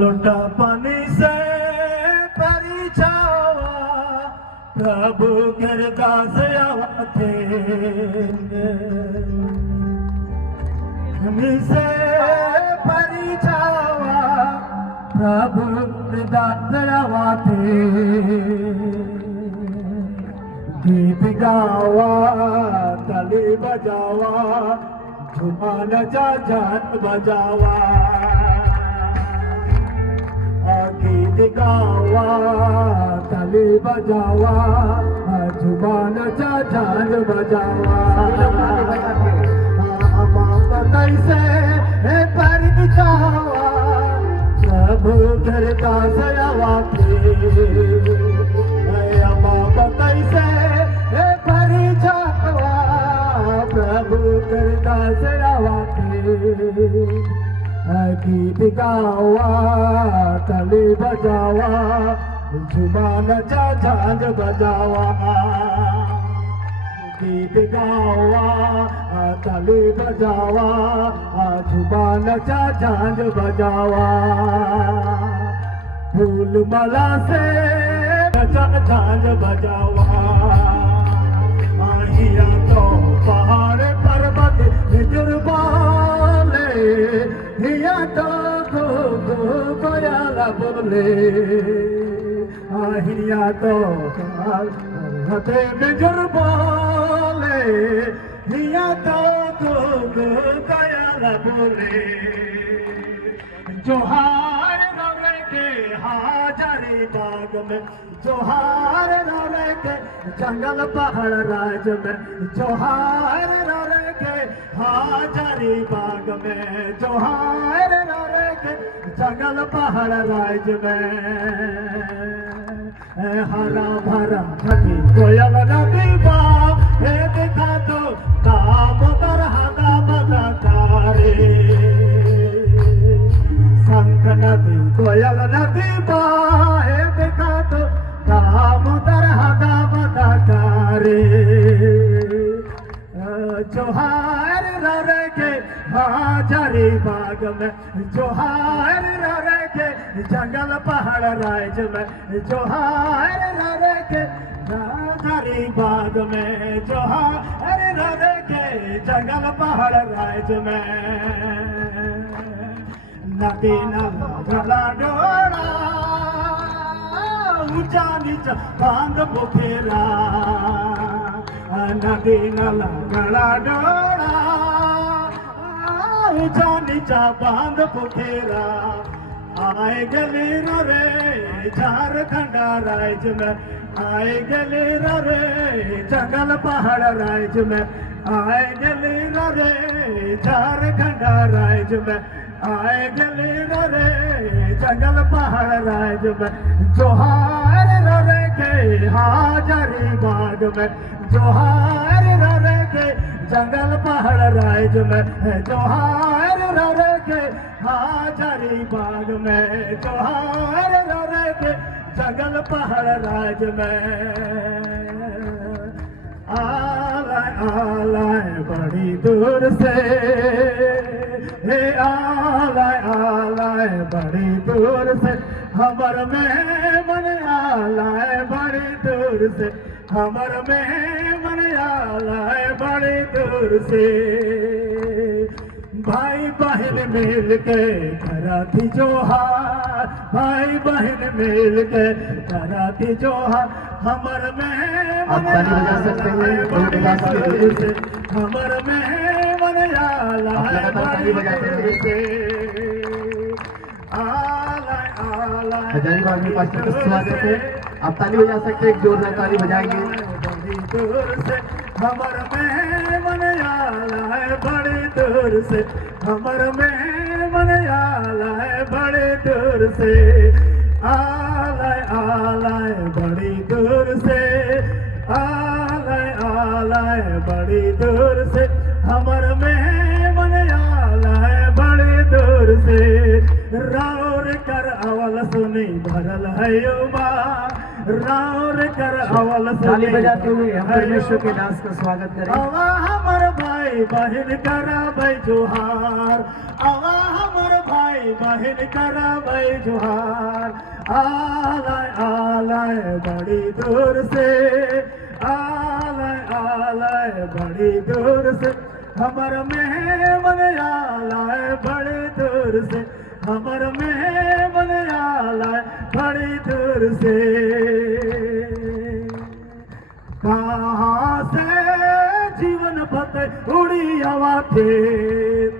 लोटा पानी से परिचावा प्रभु गिरदा से आते से परिचावा प्रभु गिरदा से आते गीत गावा ताली बजावा झुमा नचा जान बजावा गीत गावा ताली बजावा झुमा नचा जान बजावा कैसे परिचावा प्रभु करता सयावा कैसे परिचावा प्रभु करता सयावा गीत गावा ताली बजावा झुमा नचा झांझ बजावा गीत गावा ताली बजावा झुमा नचा झांझ बजावा फूल माला से नचा झांझ बजावा आहिया तो पहाड़ पर्वत जुर्बाले हिया तो कोयाला बोले आहिया तो हते में जुर्बाले हिया तो कोयाला बोले जोहार नवे के झारी बाग में जोहार रे के जंगल पहाड़ राज में जोहार रे के हाजरी बाग में जोहार रे के जंगल पहाड़ राज में हरा भरा घटी कोयल नदी बा हे देखा तो दामोदर हदा बदा तारे संक नदी कोयल नदी बा हे देखा तो दामोदर हदा बदा तारे जोहार रे के हाजरी बाग में जोहार रे के जंगल पहाड़ राज में जोहार रे के हाजरी बाग में जोहार रे के जंगल पहाड़ राज में नदी नाला गला डोरा ऊंचा नीचा बांध बुखेरा नदी नाला गला डोरा ऊंचा नीचा बांध बुखेरा आए गले रे झारखंड राज में आए गले रे जंगल पहाड़ राज में आए गले रे झारखंड राज में आए गले रे जंगल पहाड़ राज में जोहार रे के हाजरी बाग में जोहार रे के जंगल पहाड़ राज में जोहार रे के हाजरी बाग में जोहार रे के जंगल पहाड़ राज में आलाय बड़ी दूर से हे आलाय बड़ी दूर से हमर में मन आलाय बड़ी दूर से हमर में मन आलाय बड़ी दूर से भाई बहन मिल के कराती जोहार भाई बहन मिल के कराती जोहार हमर में आप ताली बजा सकते हैं हमर में मन आलाय ताली बजाते हजारी बाग में पास स्वागत है। आप ताली बजा सकते हैं, एक जोरदार ताली बजाएंगे। बड़ी दूर से हमर में मन आलाय बड़ी दूर से हमर में मन आलाय बड़ी दूर से आलाय बड़ी दूर से आलाय बड़ी दूर से हमर में मन आलाय बड़ी दूर से राउर कर अवल सुनी भरल है युवा राउर कर अवल ताली बजाते हुए हम परमेश्वर के दास का स्वागत करें। आवा हमर भाई बहन कराबै जोहार आवा हमर भाई बहन कराबै जोहार आलाय बड़ी दूर से आलाय बड़ी दूर से हमर में मन आलाय बड़ी दूर से हमर में मन आलाय बड़ी दूर से कहाँ से जीवन फते उड़ी आवा थे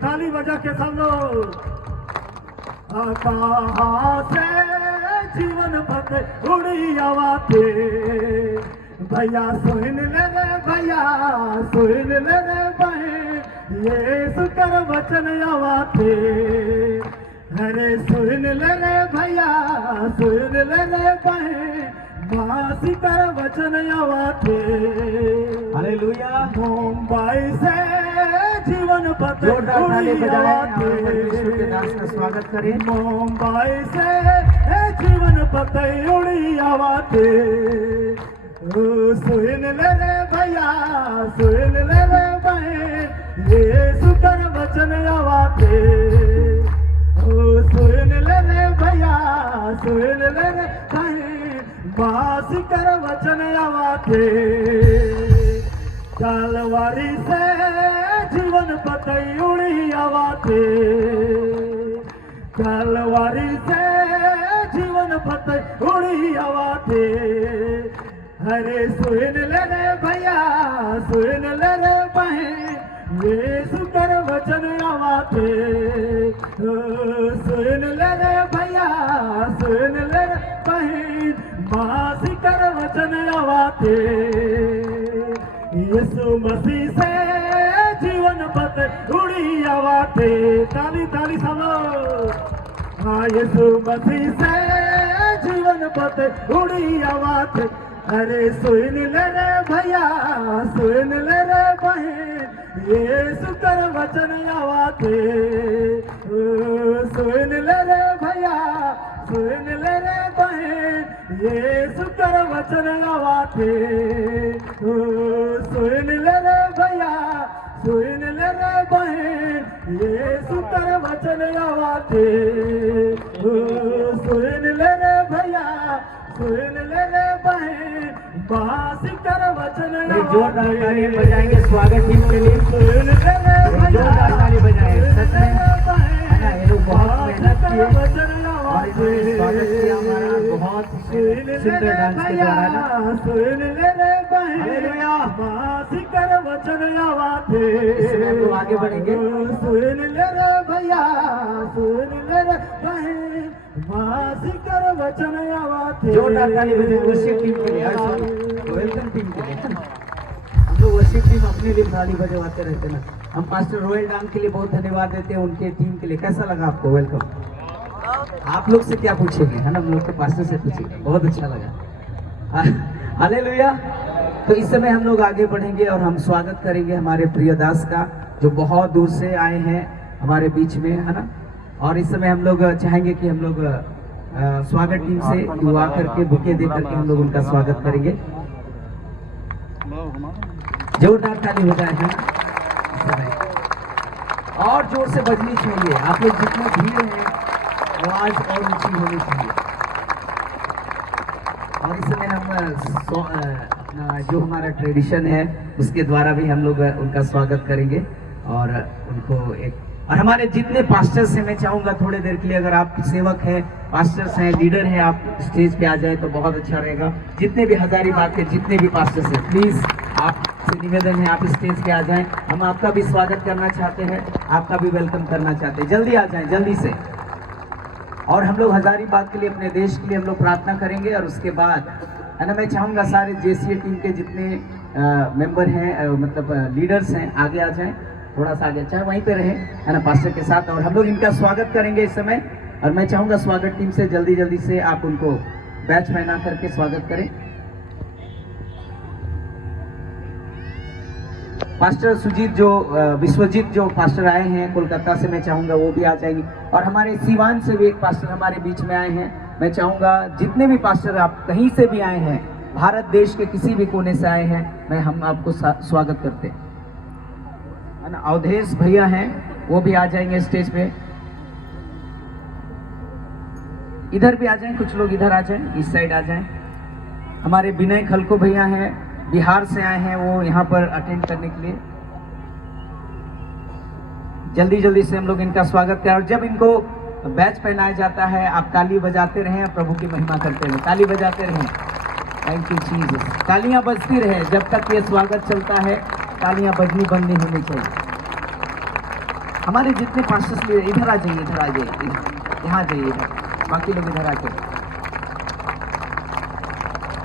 ताली बजा के सब लोग कहाँ से जीवन फते उड़ी आवा थे भैया सुन ले रे भैया सुन ले रे बहन ये सुकर वचन आवा थे अरे सुन ले रे भैया सुन ले रे बहन मासी कर वचन आवा थे हालेलुया। मुंबई से जीवन पथ जोरदार ताली बजाएं, आवा थे परमेश्वर के दास का स्वागत करें। मुंबई से जीवन पथ उड़ी आवा थे सुन ले रे भैया सुन ले रे बहन ये सुकर वचन आवा थे सुन ले रे भैया सुन ले रे बहन बासी कर वचन आवा थे तलवारी से जीवन पतई उड़ी आवा थे तलवारी से जीवन पतई उड़ी आवा थे अरे सुन ले रे भैया सुन ले रे बहन ये सुकर वचन आवा थे सुन ले रे भैया सुन ले रे बहन मसीह से जीवन पथ उड़ी आवा थे ताली ताली समो हाँ यीशु मसीह से जीवन पथ उड़ी आवा थे अरे सुन ले रे भैया सुन ले रे बहन यीशु कर वचन आवा थे सुन ले रे भैया सुन ले रे बहन यीशु कर वचन आवा थे सुन ले रे भैया सुन ले रे बहन यीशु कर वचन आवा थे सुन ले रे भैया सुन ले रे बहन बासी कर वचन जोरदार ताली बजाएंगे स्वागत टीम के लिए। सुन ले रे भैया जोरदार ताली बजाएं। सच में है ना, ये लोग बहुत मेहनत किए और इन्होंने स्वागत किया हमारा बहुत सुंदर डांस के द्वारा ना। सुन ले रे बहन बासी कर वचन आवा थे इसमें हम लोग आगे बढ़ेंगे। सुन ले रे भैया सुन ले रे बहन बासी कर वचन आवा थे जोरदार ताली बजाएं वर्शिप टीम के लिए, वेलकम टीम के लिए। हम लोग वर्शिप टीम अपने लिए ताली बजवाते रहते ना। हम पास्टर रोयल डांग के लिए बहुत धन्यवाद देते हैं, उनके टीम के लिए। कैसा लगा आपको? वेलकम। आप लोग से क्या पूछेंगे, है ना, हम लोग के पास्टर से पूछेंगे। बहुत अच्छा लगा। हालेलुया। तो इस समय हम लोग आगे बढ़ेंगे और हम स्वागत करेंगे हमारे प्रिय दास का, जो बहुत दूर से आए हैं हमारे बीच में, है ना। और इस समय हम लोग चाहेंगे कि हम लोग स्वागत टीम से दुआ करके बुके दे करके हम लोग उनका स्वागत करेंगे। जोरदार ताली बजाएं हैं इस समय। और जोर से बजनी चाहिए। आप लोग जितने भीड़ हैं आवाज और ऊंची होनी चाहिए। और इस समय हम अपना जो हमारा ट्रेडिशन है उसके द्वारा भी हम लोग उनका स्वागत करेंगे और उनको एक। और हमारे जितने पास्टर्स हैं, मैं चाहूंगा थोड़ी देर के लिए, अगर आप सेवक हैं, पास्टर्स हैं, लीडर हैं, आप स्टेज पे आ जाए तो बहुत अच्छा रहेगा। जितने भी हजारीबाग के जितने भी पास्टर्स हैं, प्लीज आपसे निवेदन है आप स्टेज पे आ जाएं। हम आपका भी स्वागत करना चाहते हैं, आपका भी वेलकम करना चाहते हैं। जल्दी आ जाएं, जल्दी से। और हम लोग हजारीबाग के लिए, अपने देश के लिए हम लोग प्रार्थना करेंगे। और उसके बाद है ना, मैं चाहूंगा सारे जेसीए टीम के जितने मेंबर हैं, मतलब लीडर्स हैं, आगे आ जाएं, थोड़ा सा आगे, चाहे वहीं पे रहे, है ना, पास्टर के साथ। और हम लोग इनका स्वागत करेंगे इस समय। और मैं चाहूंगा स्वागत टीम से जल्दी जल्दी से आप उनको बैच पहना करके स्वागत करें। पास्टर सुजीत जो विश्वजीत जो पास्टर आए हैं कोलकाता से, मैं चाहूंगा वो भी आ जाएंगे। और हमारे सीवान से भी एक पास्टर हमारे बीच में आए हैं। मैं चाहूंगा जितने भी पास्टर आप कहीं से भी आए हैं, भारत देश के किसी भी कोने से आए हैं, हम आपको स्वागत करते हैं, है ना। अवधेश भैया हैं, वो भी आ जाएंगे स्टेज पे। इधर भी आ जाएं, कुछ लोग इधर आ जाएं, इस साइड आ जाएं। हमारे विनय खलको भैया हैं, बिहार से आए हैं, वो यहाँ पर अटेंड करने के लिए। जल्दी जल्दी से हम लोग इनका स्वागत करें। और जब इनको बैच पहनाया जाता है, आप ताली बजाते रहें, प्रभु की महिमा करते रहें, ताली बजाते रहें। Thank you Jesus. तालियां बजती रहे जब तक ये स्वागत चलता है, तालियां बजनी बंद नहीं होनी चाहिए। हमारे जितने पास्टर्स लिए इधर आ जाइए, इधर आ जाइए, यहाँ जाइए, इधर बाकी लोग इधर आ जाइए।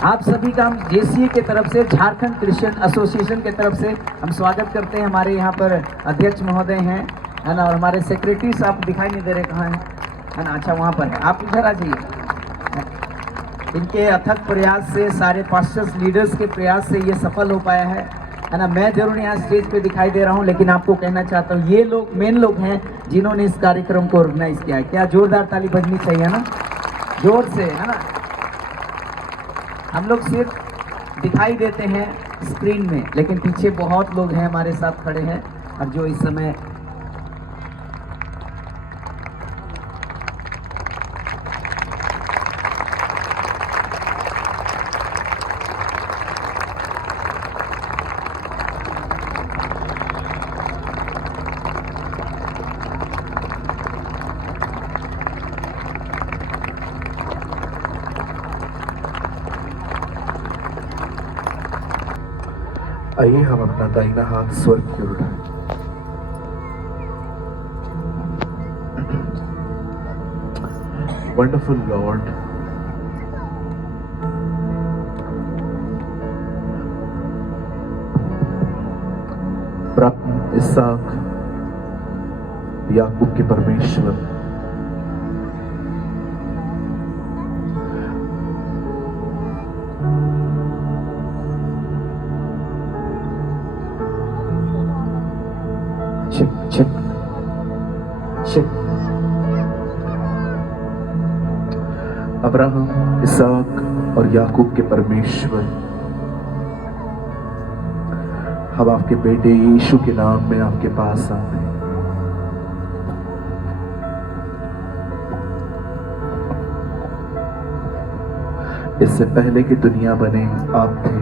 आप सभी का हम जेसीए के तरफ से, झारखंड क्रिश्चियन एसोसिएशन के तरफ से हम स्वागत करते हैं। हमारे यहाँ पर अध्यक्ष महोदय हैं, है ना, और हमारे सेक्रेटरी साहब दिखाई नहीं दे रहे, कहाँ हैं, है ना, अच्छा वहाँ पर है, आप इधर आ जाइए। इनके अथक प्रयास से, सारे पास्टर्स लीडर्स के प्रयास से ये सफल हो पाया है ना। मैं जरूर यहाँ स्टेज पे दिखाई दे रहा हूँ, लेकिन आपको कहना चाहता हूँ ये लोग मेन लोग हैं जिन्होंने इस कार्यक्रम को ऑर्गेनाइज किया है। क्या जोरदार ताली बजनी चाहिए ना, जोर से, है ना। हम लोग सिर्फ दिखाई देते हैं स्क्रीन में, लेकिन पीछे बहुत लोग हैं हमारे साथ खड़े हैं, और जो इस समय आइए हम अपना दाहिना हाथ स्वर्ग की ओर उठाएं। वंडरफुल लॉर्ड, इसहाक याकूब के परमेश्वर, अब्राहम, इसहाक और याकूब के परमेश्वर, हम आपके बेटे यीशु के नाम में आपके पास आते हैं। इससे पहले कि दुनिया बने आप थे।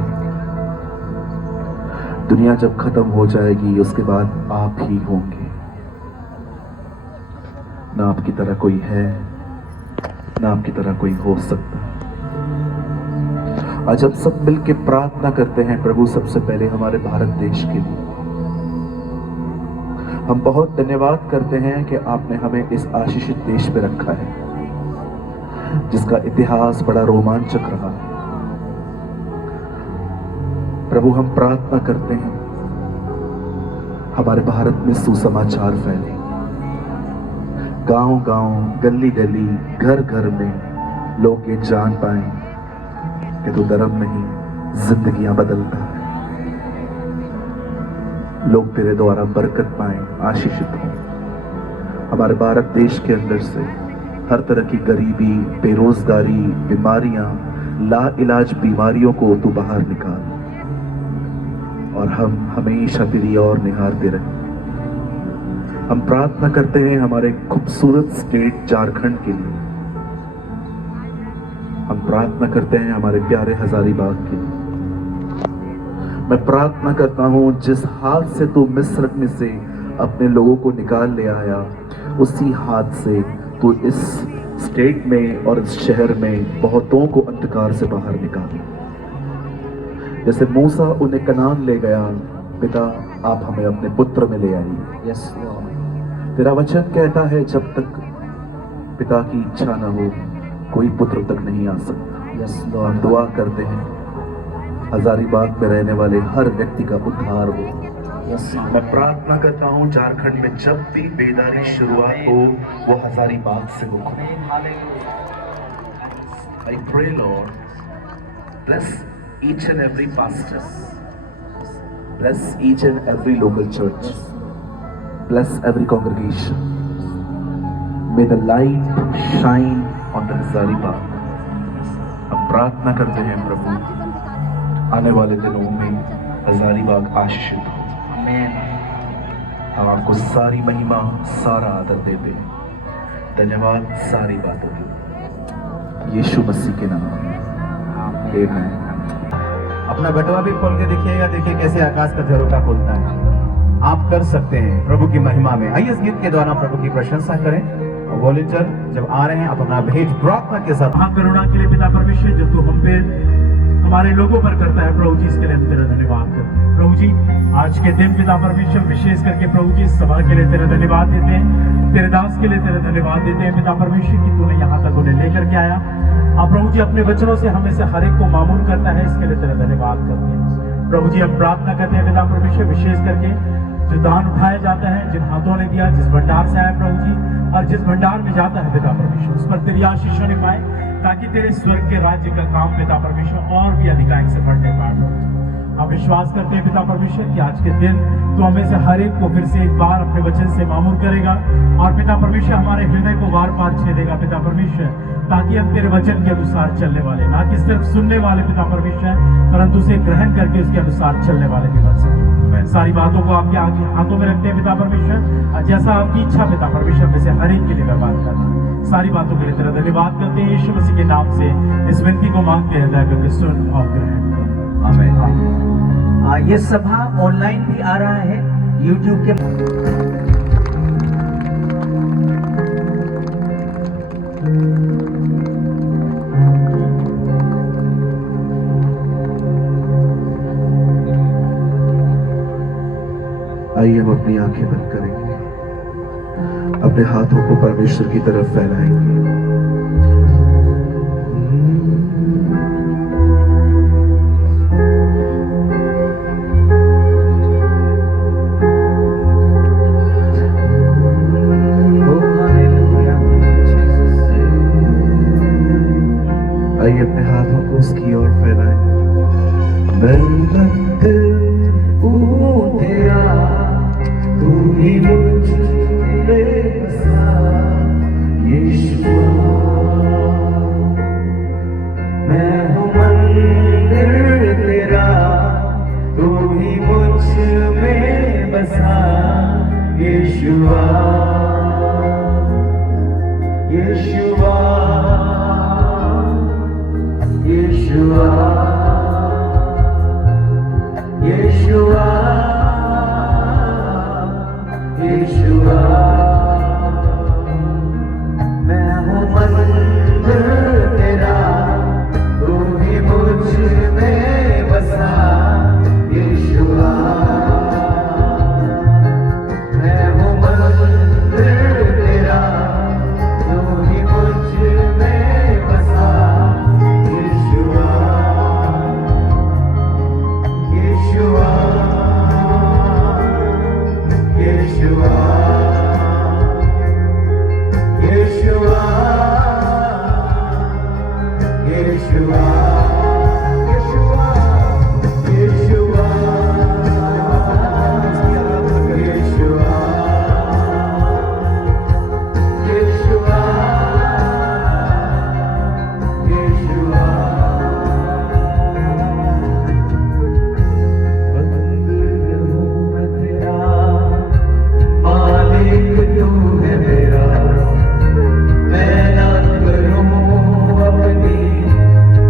दुनिया जब खत्म हो जाएगी उसके बाद आप ही होंगे। ना आपकी तरह कोई है, ना आपकी तरह कोई हो सकता। आज हम सब मिलकर प्रार्थना करते हैं प्रभु, सबसे पहले हमारे भारत देश के लिए। हम बहुत धन्यवाद करते हैं कि आपने हमें इस आशीषित देश में रखा है, जिसका इतिहास बड़ा रोमांचक रहा है। प्रभु, हम प्रार्थना करते हैं हमारे भारत में सुसमाचार फैले, गांव-गांव, गली-गली, घर-घर में लोग ये जान पाएं कि तो धर्म नहीं, जिंदगियां बदलता है। लोग तेरे द्वारा बरकत पाएं, आशीषित हों। हमारे भारत देश के अंदर से हर तरह की गरीबी, बेरोजगारी, बीमारियां, लाइलाज बीमारियों को तू बाहर निकाल और हम हमेशा तेरी ओर निहारते रहें। हम प्रार्थना करते हैं हमारे खूबसूरत स्टेट झारखंड के लिए। हम प्रार्थना करते हैं हमारे प्यारे हजारीबाग के लिए। मैं प्रार्थना करता हूं जिस हाथ से तू मिस्र में से अपने लोगों को निकाल ले आया, उसी हाथ से तू इस स्टेट में और इस शहर में बहुतों को अंधकार से बाहर निकाल। जैसे मूसा उन्हें कनान ले गया, पिता आप हमें अपने पुत्र में ले आइए। Yes Lord. तेरा वचन कहता है जब तक पिता की इच्छा न हो कोई पुत्र तक नहीं आ सकता। यस हम लॉर्ड। दुआ करते हैं हजारीबाग में रहने वाले हर व्यक्ति का उद्धार हो। यस मैं प्रार्थना करता हूँ झारखंड में जब भी बेदारी शुरुआत हो वो हजारीबाग से हो। I pray Lord, bless each and every pastor, bless each and every local church, bless every congregation. May the light shine on the Hazaribagh. हम प्रार्थना करते हैं प्रभु, आने वाले दिनों में हजारीबाग आशीषित हो। हम आपको सारी महिमा, सारा आदर देते हैं। धन्यवाद सारी बातों के यीशु मसीह के नाम में आमीन। अपना बटवा भी खोल के देखिएगा, देखिए कैसे आकाश का झरोखा खोलता है। आप कर सकते हैं प्रभु की महिमा में। आइए इस गीत के द्वारा प्रभु की प्रशंसा करें। और वॉलंटियर जब आ रहे हैं आप अपना भेंट प्रार्थना के साथ। महाकरुणा के लिए पिता परमेश्वर जो तू हम पे हमारे लोगों पर करता है प्रभु जी, इसके लिए हम तेरा धन्यवाद करते हैं। प्रभु जी आज के दिन पिता परमेश्वर विशेष करके प्रभु जी इस सभा के लिए तेरा धन्यवाद देते हैं, तेरे दास के लिए तेरा धन्यवाद देते हैं पिता परमेश्वर की तूने यहाँ तक उन्हें लेकर के आया। अब प्रभु जी अपने वचनों से हमें से हर एक को मामूल करता है, इसके लिए तेरा धन्यवाद करते हैं। प्रभु जी हम प्रार्थना करते हैं पिता परमेश्वर विशेष करके जो दान उठाया जाता है, जिन हाथों ने दिया, जिस भंडार से आया प्रभु जी, और जिस भंडार में जाता है पिता परमेश्वर, उस पर तेरी आशीष होने पाए, ताकि तेरे स्वर्ग के राज्य का काम पिता परमेश्वर और भी अधिकांश से बढ़ने पाए। प्रभु जी हम विश्वास करते हैं पिता परमेश्वर कि आज के दिन तो हमें से हर एक को फिर से एक बार अपने वचन से मामूल करेगा और पिता परमेश्वर हमारे हृदय को बार बार छेदेगा पिता परमेश्वर, ताकि हम तेरे वचन के अनुसार चलने वाले, ना कि सिर्फ सुनने वाले पिता परमेश्वर, परंतु उसे ग्रहण करके उसके अनुसार चलने वाले भी बन सके। सारी बातों को आपके आगे हाथों में रखते हैं पिता परमेश्वर, और जैसा आपकी इच्छा पिता परमेश्वर में से हर एक के लिए व्यवहार करते हैं। सारी बातों के लिए तेरा धन्यवाद करते हैं यीशु मसीह के नाम से इस विनती को मांगते हैं, दया करके सुन और ग्रहण कर। आमीन। ये सभा ऑनलाइन भी आ रहा है YouTube के। आइए हम अपनी आंखें बंद करेंगे, अपने हाथों को परमेश्वर की तरफ फैलाएंगे। आइए अपने हाथों को उसकी ओर फैलाएं। मैं मंदिर हूँ तेरा, तू ही मुझ में बसा यीशुआ। मैं हूँ मंदिर तेरा, तू ही मुझ में बसा यीशुआ। यीशुआ, यीशुआ, यीशुआ, यीशुआ। मैं हूँ मंदिर तेरा, तू ही मुझ में बसा यीशुआ। मैं हूँ मंदिर तेरा, तू ही मुझ में बसा यीशुआ। यीशुआ, यीशुआ, यीशुआ, यीशुआ, यीशुआ, यीशुआ, यीशुआ, यीशुआ। बंदर हूँ मैं तेरा, मालिक तू है मेरा। मैं ना करूँ अपनी,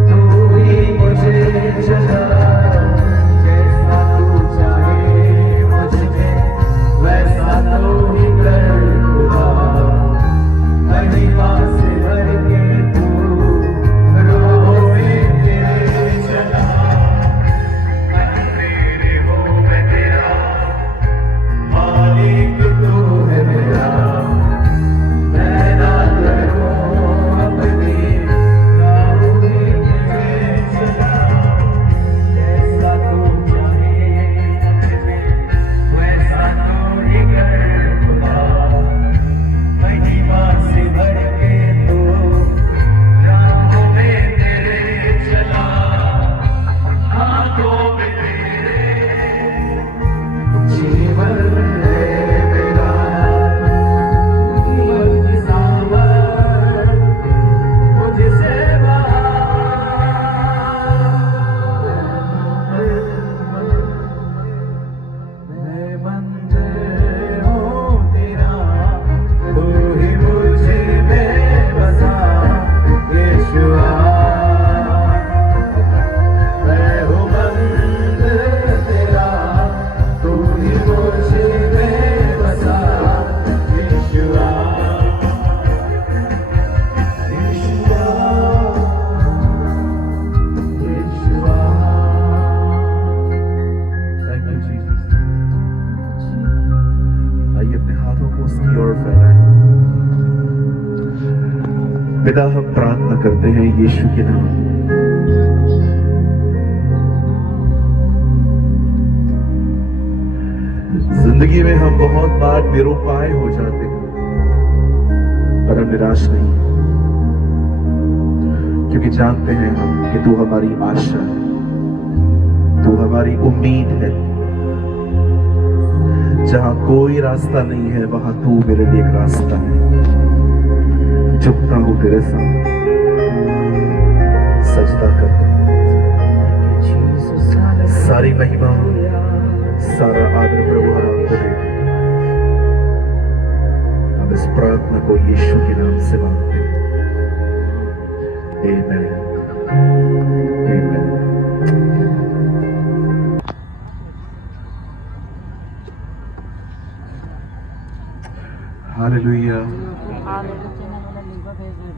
तू ही मुझे चला। जैसा तू चाहे मुझ में, वैसा तो ही कर खुदा। महिमा से भर के तू रोह में तेरे चला। तेरे हो मैं तेरा, मालिक तू है मेरा। मैं ना करूँ अपनी, तू ही मुझे चला। जैसा तू चाहे मुझ में, वैसा तो ही कर खुदा। महिमा से भर के तू राहों में तेरे चला। हाथों में तेरे जीवन है मेरा। जीवन की सावर मुझसे मैं मंदिर हूँ तेरा, तू ही मुझ में बसा यीशुआ। मैं हूँ मंदिर तेरा, तू ही मुझ में बसा यीशुआ। यीशुआ, यीशुआ। Thank you, Jesus. आइए अपने हाथों को उसकी ओर फैलाएं। पिता, हम प्रार्थना करते हैं यीशु के नाम। जिंदगी में हम बहुत बार निरुपाय हो जाते हैं, पर हम निराश नहीं, क्योंकि जानते हैं हम कि तू हमारी आशा है, तू हमारी उम्मीद है। जहां कोई रास्ता नहीं है, वहां तू मेरे लिए एक रास्ता है। झुकता हूं तेरे सामने, सजदा करता हूं। सारी महिमा, सारा आदर प्रभु हम को दे। हम इस प्रार्थना को यीशु के नाम से मांगते हैं। आमेन, आमेन। हालेलुया।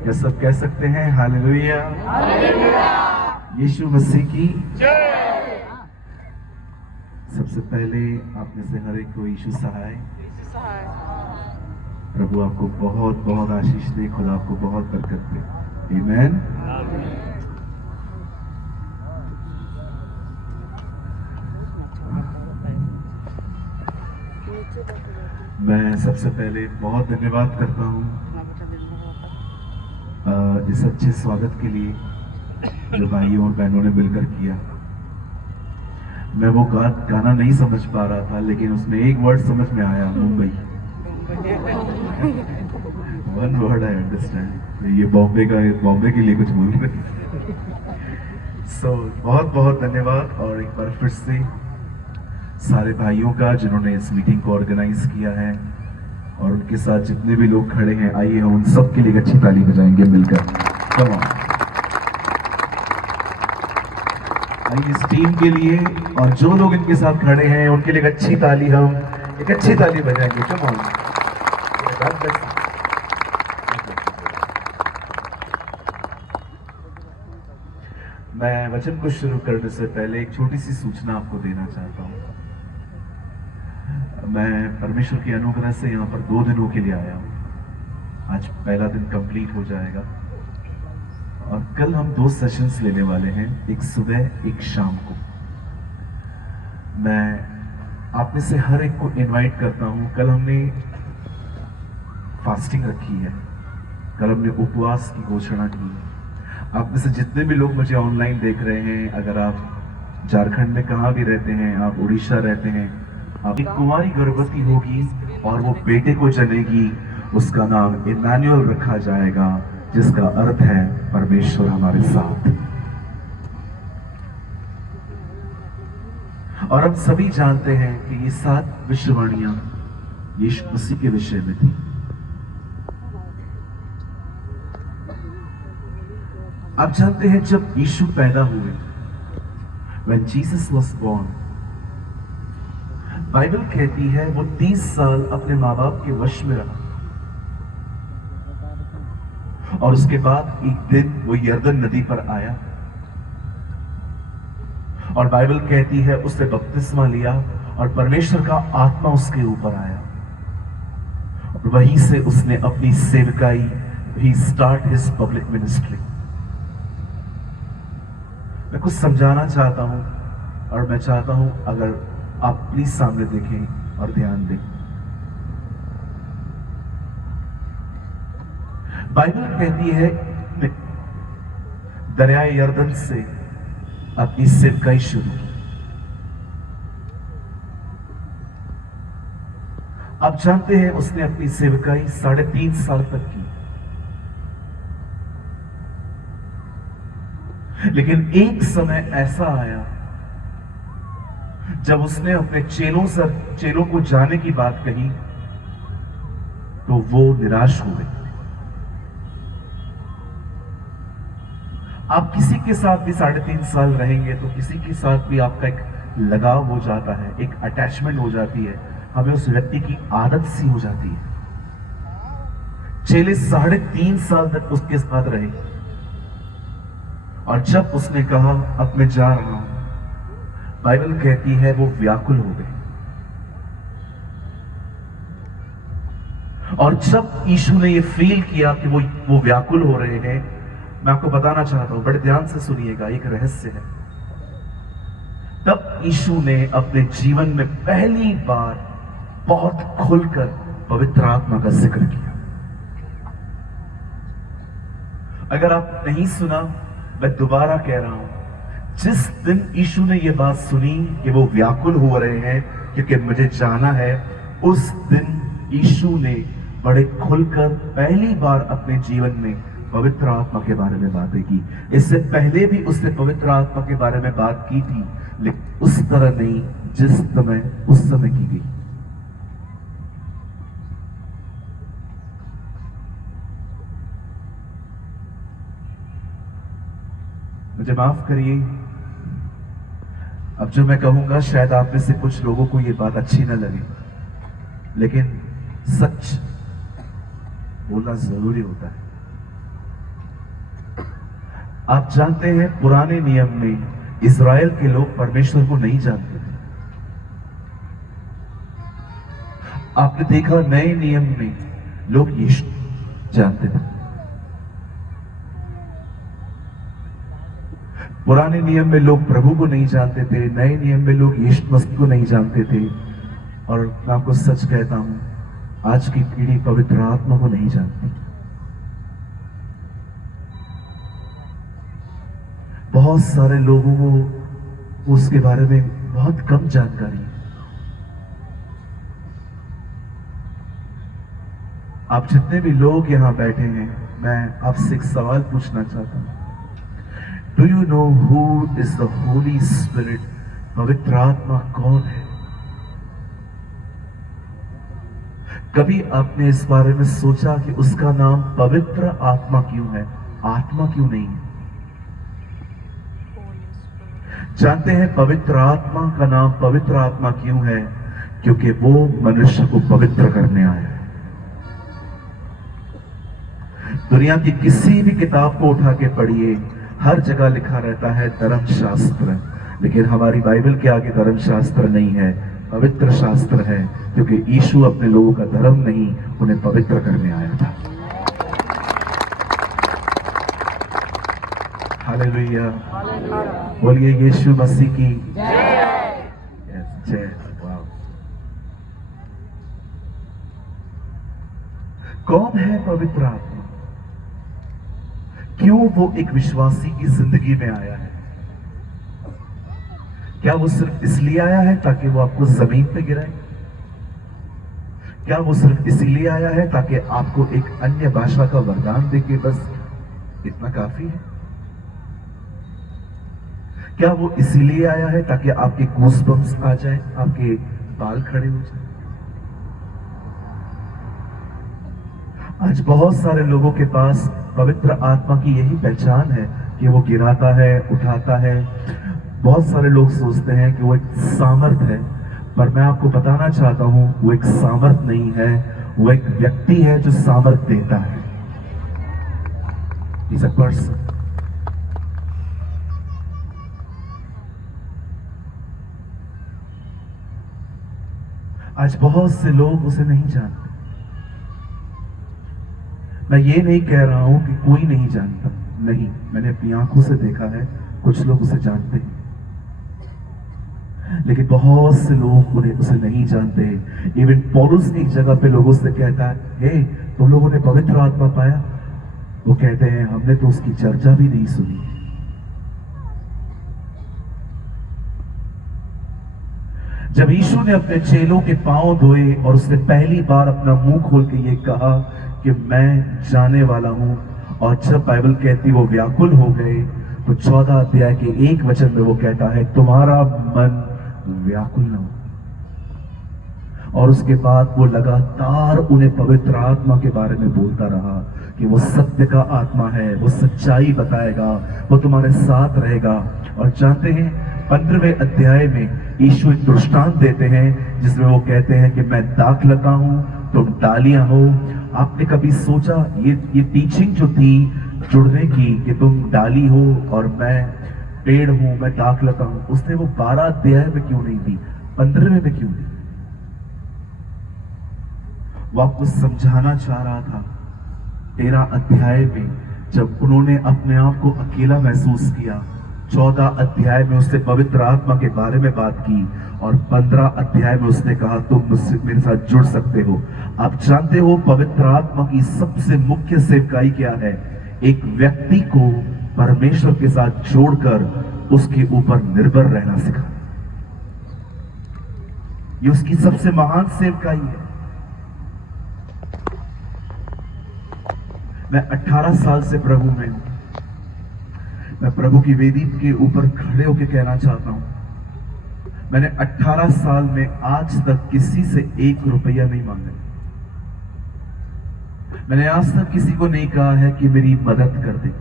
क्या सब कह सकते हैं हालेलुया? यीशु मसीह की जय। सबसे पहले आप में से हर एक को यीशु सहाय। प्रभु आपको बहुत बहुत आशीष दे, खुदा आपको बहुत बरकत दे। आमीन। मैं सबसे पहले बहुत धन्यवाद करता हूँ इस अच्छे स्वागत के लिए। जो भाइयों और बहनों ने मिलकर किया। मैं वो गाना नहीं समझ पा रहा था, लेकिन उसमें एक वर्ड समझ में आया, Mumbai. One word I understand. ये बॉम्बे के लिए कुछ बोल रहे। सो बहुत बहुत धन्यवाद और एक बार फिर से सारे भाइयों का जिन्होंने इस मीटिंग को ऑर्गेनाइज किया है, और उनके साथ जितने भी लोग खड़े हैं, आइए हम उन सब के लिए एक अच्छी ताली बजाएंगे मिलकर। कम ऑन, आइए इस टीम के लिए और जो लोग इनके साथ खड़े हैं उनके लिए एक अच्छी ताली बजाएंगे। Come on. मैं वचन को शुरू करने से पहले एक छोटी सी सूचना आपको देना चाहता हूं। मैं परमेश्वर के अनुग्रह से यहाँ पर 2 दिनों के लिए आया हूँ। आज पहला दिन कंप्लीट हो जाएगा और कल हम 2 सेशंस लेने वाले हैं, एक सुबह एक शाम को। मैं आप में से हर एक को इनवाइट करता हूँ। कल हमने फास्टिंग रखी है, कल हमने उपवास की घोषणा की है। आप में से जितने भी लोग मुझे ऑनलाइन देख रहे हैं, अगर आप झारखंड में कहाँ भी रहते हैं, आप उड़ीसा रहते हैं, आप एक कुंवारी गर्भवती होगी और वो बेटे को जनेगी, उसका नाम इम्मानुएल रखा जाएगा, जिसका अर्थ है परमेश्वर हमारे साथ। और हम सभी जानते हैं कि ये 7 भविष्यवाणियां यीशु मसीह के विषय में थी। आप जानते हैं जब यीशु पैदा हुए, when Jesus was born, Bible कहती है वो 30 साल अपने माँ बाप के वश में रहा, और उसके बाद एक दिन वो यरदन नदी पर आया, और बाइबल कहती है उसने बपतिस्मा लिया और परमेश्वर का आत्मा उसके ऊपर आया, और वहीं से उसने अपनी सेवकाई, ही स्टार्ट हिज पब्लिक मिनिस्ट्री। मैं कुछ समझाना चाहता हूं और मैं चाहता हूं अगर आप प्लीज सामने देखें और ध्यान दें। बाइबल कहती है दरियाए यरदन से अपनी सेवकाई शुरू की। आप जानते हैं उसने अपनी सेवकाई 3.5 साल तक की, लेकिन एक समय ऐसा आया जब उसने अपने चेलों को जाने की बात कही तो वो निराश हो गए। आप किसी के साथ भी 3.5 साल रहेंगे तो किसी के साथ भी आपका एक लगाव हो जाता है, एक अटैचमेंट हो जाती है, हमें उस व्यक्ति की आदत सी हो जाती है। चेले 3.5 साल तक उसके साथ रहे, और जब उसने कहा अब मैं जा रहा हूं, बाइबल कहती है वो व्याकुल हो गए। और जब यीशु ने ये फील किया कि वो व्याकुल हो रहे हैं, मैं आपको बताना चाहता हूं, बड़े ध्यान से सुनिएगा, एक रहस्य है। तब यीशु ने अपने जीवन में पहली बार बहुत खुलकर पवित्र आत्मा का जिक्र किया। अगर आप नहीं सुना, मैं दोबारा कह रहा हूं, जिस दिन यीशु ने यह बात सुनी कि वो व्याकुल हो रहे हैं क्योंकि मुझे जाना है, उस दिन यीशु ने बड़े खुलकर पहली बार अपने जीवन में पवित्र आत्मा के बारे में बातें की। इससे पहले भी उसने पवित्र आत्मा के बारे में बात की थी, लेकिन उस तरह नहीं जिस समय उस समय की गई। मुझे माफ करिए, अब जो मैं कहूंगा शायद आप में से कुछ लोगों को यह बात अच्छी न लगे, लेकिन सच बोलना जरूरी होता है। आप जानते हैं पुराने नियम में इज़राइल के लोग परमेश्वर को नहीं जानते थे। आपने देखा नए नियम में लोग यीशु जानते थे। पुराने नियम में लोग प्रभु को नहीं जानते थे, नए नियम में लोग यीशु मसीह को नहीं जानते थे। और मैं आपको सच कहता हूं, आज की पीढ़ी पवित्र आत्मा को नहीं जानती। बहुत सारे लोगों को उसके बारे में बहुत कम जानकारी है। आप जितने भी लोग यहां बैठे हैं, मैं आपसे एक सवाल पूछना चाहता हूं। Do you know who is the Holi spirit? पवित्र आत्मा कौन है? कभी आपने इस बारे में सोचा कि उसका नाम पवित्र आत्मा क्यों है, आत्मा क्यों नहीं है? जानते हैं पवित्र आत्मा का नाम पवित्र आत्मा क्यों है? क्योंकि वो मनुष्य को पवित्र करने आया है। दुनिया की किसी भी किताब को उठा के पढ़िए, हर जगह लिखा रहता है धर्मशास्त्र, लेकिन हमारी बाइबल के आगे धर्मशास्त्र नहीं है, पवित्र शास्त्र है। क्योंकि यीशु अपने लोगों का धर्म नहीं, उन्हें पवित्र करने आया था। हालेलुया, बोलिए यीशु मसीह की जय। वाह, कौन है पवित्र आत्मा? क्यों वो एक विश्वासी की जिंदगी में आया है? क्या वो सिर्फ इसलिए आया है ताकि वो आपको जमीन पे गिराए? क्या वो सिर्फ इसीलिए आया है ताकि आपको एक अन्य भाषा का वरदान देके बस इतना काफी है? क्या वो इसीलिए आया है ताकि आपके गूज़बम्स आ जाए, आपके बाल खड़े हो जाए? आज बहुत सारे लोगों के पास पवित्र आत्मा की यही पहचान है कि वो गिराता है, उठाता है। बहुत सारे लोग सोचते हैं कि वो एक सामर्थ है, पर मैं आपको बताना चाहता हूं वो एक सामर्थ नहीं है, वो एक व्यक्ति है जो सामर्थ देता है। He's a person. आज बहुत से लोग उसे नहीं जानते। मैं ये नहीं कह रहा हूं कि कोई नहीं जानता, नहीं, मैंने अपनी आंखों से देखा है, कुछ लोग उसे जानते हैं, लेकिन बहुत से लोग उसे नहीं जानते। इवन पौलुस एक जगह पे लोगों से कहता है, हे, तुम लोगों ने पवित्र आत्मा पाया? वो कहते हैं, हमने तो उसकी चर्चा भी नहीं सुनी। जब यीशु ने अपने चेलों के पांव धोए और उसने पहली बार अपना मुंह खोल के ये कहा कि मैं जाने वाला हूं, और जब बाइबल कहती वो व्याकुल हो गए, तो 14 अध्याय के 1 वचन में वो कहता है, तुम्हारा मन व्याकुल न हो। और उसके बाद वो लगातार उन्हें पवित्र आत्मा के बारे में बोलता रहा कि वो सत्य का आत्मा है, वो सच्चाई बताएगा, वो तुम्हारे साथ रहेगा। और जानते हैं 15वें अध्याय में यीशु एक दृष्टांत देते हैं जिसमें वो कहते हैं कि मैं दाखलता हूं, तुम डालियां हो। आपने कभी सोचा ये टीचिंग जो थी जुड़ने की कि तुम डाली हो और मैं पेड़ हूं, मैं दाखलता हूं, उसने वो 12 अध्याय में क्यों नहीं दी, 15वें में क्यों दी? वो आपको समझाना चाह रहा था 13 अध्याय में, जब उन्होंने अपने आप को अकेला महसूस किया। 14 अध्याय में उसने पवित्र आत्मा के बारे में बात की, और 15 अध्याय में उसने कहा तुम मुझसे मेरे साथ जुड़ सकते हो। आप जानते हो पवित्र आत्मा की सबसे मुख्य सेवकाई क्या है? एक व्यक्ति को परमेश्वर के साथ जोड़कर उसके ऊपर निर्भर रहना सिखाना। ये उसकी सबसे महान सेवकाई है। मैं 18 साल से प्रभु में हूं। मैं प्रभु की वेदी के ऊपर खड़े होकर कहना चाहता हूं, मैंने 18 साल में आज तक किसी से 1 रुपया नहीं मांगा। मैंने आज तक किसी को नहीं कहा है कि मेरी मदद कर दे।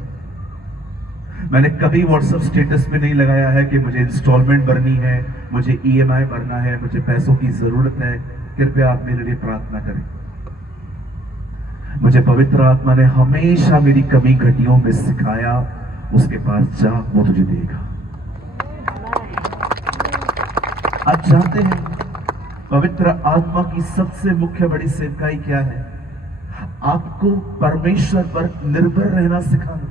मैंने कभी व्हाट्सएप स्टेटस में नहीं लगाया है कि मुझे इंस्टॉलमेंट भरनी है, मुझे ईएमआई भरना है, मुझे पैसों की जरूरत है, कृपया आप मेरे लिए प्रार्थना करें। मुझे पवित्र आत्मा ने हमेशा मेरी कमी घटियों में सिखाया, उसके पास जा, वो तुझे देगा। आप जानते हैं पवित्र आत्मा की सबसे मुख्य बड़ी सेवकाई क्या है? आपको परमेश्वर पर निर्भर रहना सिखाना,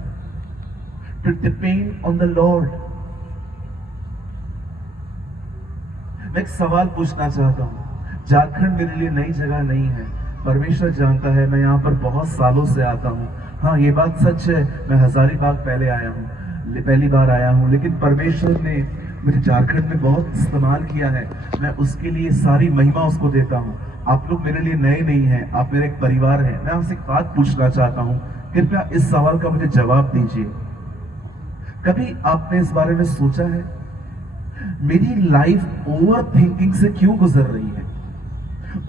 to depend on the lord. मैं एक सवाल पूछना चाहता हूं। झारखंड मेरे लिए नई जगह नहीं है, परमेश्वर जानता है, मैं यहां पर बहुत सालों से आता हूं। हाँ, ये बात सच है, मैं हजारीबाग पहले आया हूं, पहली बार आया हूँ, लेकिन परमेश्वर ने मुझे झारखंड में बहुत इस्तेमाल किया है। मैं उसके लिए सारी महिमा उसको देता हूँ। आप लोग मेरे लिए नए नहीं हैं, आप मेरे एक परिवार हैं। मैं आपसे एक बात पूछना चाहता हूँ, कृपया इस सवाल का मुझे जवाब दीजिए। कभी आपने इस बारे में सोचा है मेरी लाइफ ओवर थिंकिंग से क्यों गुजर रही है?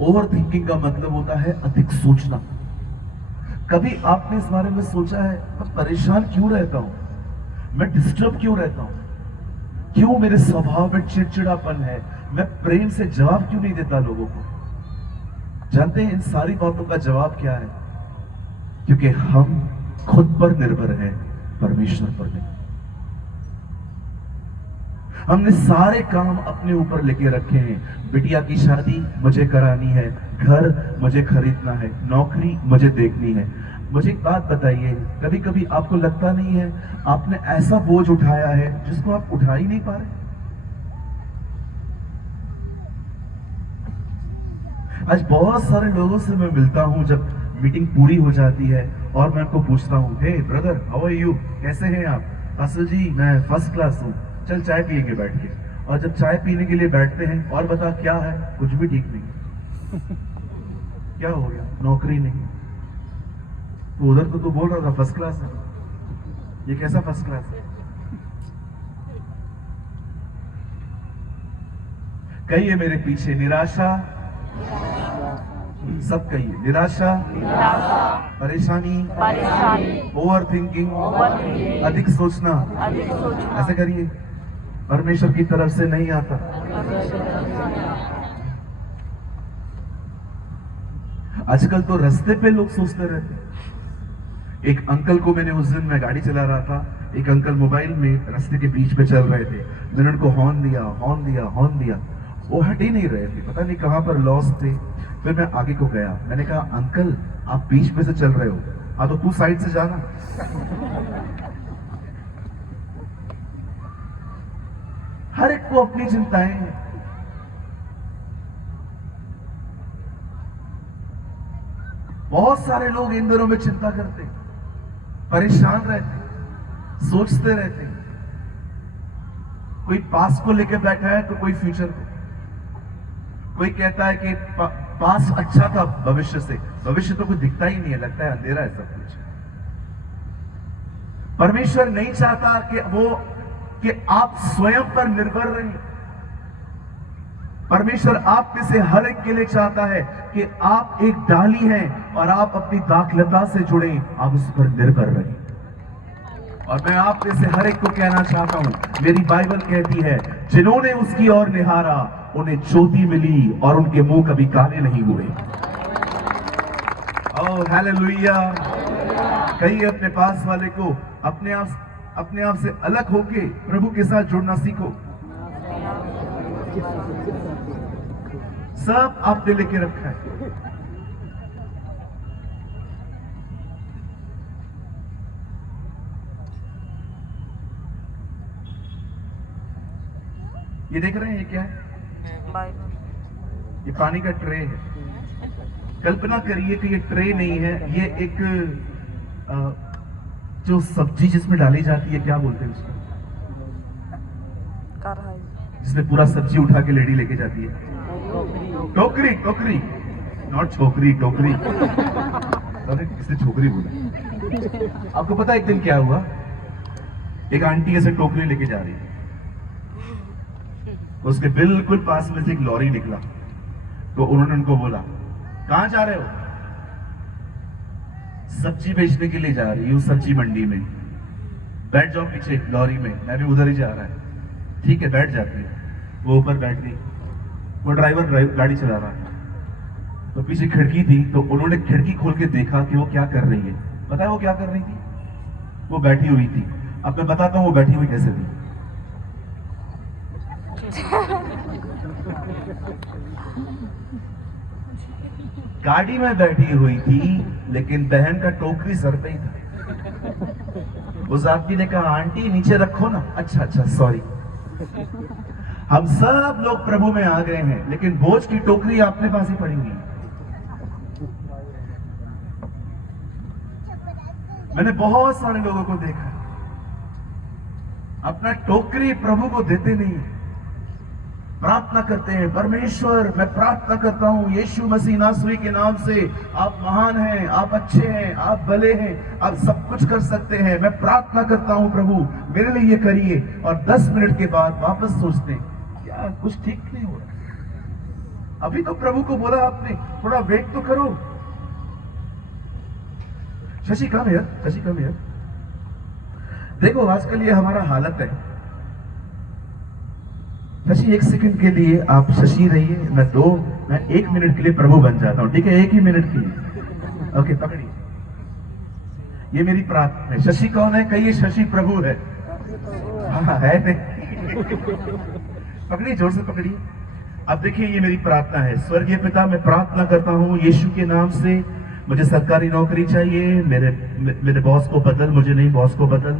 ओवर थिंकिंग का मतलब होता है अधिक सोचना। कभी आपने इस बारे में सोचा है मैं परेशान क्यों रहता हूं, मैं डिस्टर्ब क्यों रहता हूं, क्यों मेरे स्वभाव में चिड़चिड़ापन है, मैं प्रेम से जवाब क्यों नहीं देता लोगों को? जानते हैं इन सारी बातों का जवाब क्या है? क्योंकि हम खुद पर निर्भर हैं, परमेश्वर पर नहीं। हमने सारे काम अपने ऊपर लेके रखे हैं। बिटिया की शादी मुझे करानी है, घर मुझे खरीदना है, नौकरी मुझे देखनी है। मुझे एक बात बताइए, कभी कभी आपको लगता नहीं है आपने ऐसा बोझ उठाया है जिसको आप उठा ही नहीं पा रहे? आज बहुत सारे लोगों से मैं मिलता हूं, जब मीटिंग पूरी हो जाती है और मैं उनको पूछता हूं, हे ब्रदर हाउ आर यू, कैसे हैं आप? पास्टर जी मैं फर्स्ट क्लास हूं, चल चाय पियेंगे बैठ के। और जब चाय पीने के लिए बैठते हैं, और बता क्या है? कुछ भी ठीक नहीं। क्या हो गया? नौकरी नहीं। तो उधर तो तू बोल रहा था फर्स्ट क्लास है, ये कैसा फर्स्ट क्लास है? कहिए मेरे पीछे, निराशा। सब कहिए, निराशा, परेशानी, ओवर थिंकिंग, अधिक सोचना। ऐसे करिए, परमेश्वर की तरफ से नहीं आता। आजकल तो रास्ते पे लोग सोचते रहते। एक अंकल को मैंने उस दिन, मैं गाड़ी चला रहा था, एक अंकल मोबाइल में रास्ते के बीच पे चल रहे थे। मैंने उनको हॉर्न दिया, हॉर्न दिया, हॉर्न दिया, वो हट ही नहीं रहे थे, पता नहीं कहां पर लॉस थे। फिर मैं आगे को गया, मैंने कहा अंकल आप बीच में से चल रहे हो, हाँ तो तू साइड से जाना। हर एक को अपनी चिंताएं हैं। बहुत सारे लोग इन दिनों में चिंता करते, परेशान रहते, सोचते रहते। कोई पास को लेकर बैठा है तो कोई फ्यूचर को। कोई कहता है कि पास अच्छा था भविष्य से, भविष्य तो कुछ दिखता ही नहीं है, लगता है अंधेरा है सब कुछ। परमेश्वर नहीं चाहता कि आप स्वयं पर निर्भर रहें। परमेश्वर आप में से हर एक के लिए चाहता है कि आप एक डाली हैं और आप अपनी दाखलता से जुड़े, आप उस पर निर्भर रहें। और मैं आप में से हर एक को कहना चाहता हूं, मेरी बाइबल कहती है जिन्होंने उसकी ओर निहारा उन्हें ज्योति मिली और उनके मुंह कभी काले नहीं हुए। Oh hallelujah. कहिए अपने पास वाले को, अपने आप से अलग होके प्रभु के साथ जुड़ना सीखो। सब आपने लेके रखा है। ये देख रहे हैं ये क्या है? ये पानी का ट्रे है। कल्पना करिए कि ये ट्रे नहीं है, ये एक जो सब्जी जिसमें डाली जाती है, क्या बोलते हैं उसको? जिसमें पूरा सब्जी उठा के लेडी लेके जाती है। टोकरी, टोकरी, नॉट छोकरी, टोकरी। किसने छोकरी बोला? आपको पता है एक दिन क्या हुआ? एक आंटी ऐसे टोकरी लेके जा रही है, उसके बिल्कुल पास में से एक लॉरी निकला। तो उन्होंने उनको बोला कहां जा रहे हो? सब्जी बेचने के लिए जा रही हूँ सब्जी मंडी में। बैठ जाओ पीछे लॉरी में, मैं भी उधर ही जा रहा है। ठीक है बैठ जाती है। वो ऊपर बैठ गई, वो ड्राइवर गाड़ी चला रहा है। तो पीछे खिड़की थी, तो उन्होंने खिड़की खोल के देखा कि वो क्या कर रही है। पता है वो क्या कर रही थी? वो बैठी हुई थी। अब मैं बताता हूँ वो बैठी हुई कैसे थी। गाड़ी में बैठी हुई थी, लेकिन बहन का टोकरी सर पे ही था। उस आदमी ने कहा आंटी नीचे रखो ना। अच्छा अच्छा सॉरी। हम सब लोग प्रभु में आ गए हैं, लेकिन बोझ की टोकरी अपने पास ही पड़ी हुई है। मैंने बहुत सारे लोगों को देखा, अपना टोकरी प्रभु को देते नहीं, प्रार्थना करते हैं, परमेश्वर मैं प्रार्थना करता हूं यीशु मसीह नासरी के नाम से, आप महान हैं, आप अच्छे हैं, आप भले हैं, आप सब कुछ कर सकते हैं, मैं प्रार्थना करता हूं प्रभु मेरे लिए ये करिए। और 10 मिनट के बाद वापस सोचते हैं यार कुछ ठीक नहीं हो रहा, अभी तो प्रभु को बोला आपने, थोड़ा वेट तो करो। शशि कम यार, शशि कम यार। देखो आजकल ये हमारा हालत है। शशि 1 सेकंड के लिए आप शशि रहिए, मैं 1 मिनट के लिए प्रभु बन जाता हूं, ठीक है? 1 ही मिनट के लिए। ओके पकड़िए, ये मेरी प्रार्थना है। शशि कौन है? कहिए शशि प्रभु है। हाँ है नहीं? पकड़िए, जोर से पकड़िए। अब देखिए ये मेरी प्रार्थना है। स्वर्गीय पिता, मैं प्रार्थना करता हूं यीशु के नाम से, मुझे सरकारी नौकरी चाहिए, मेरे बॉस को बदल, मुझे नहीं बॉस को बदल,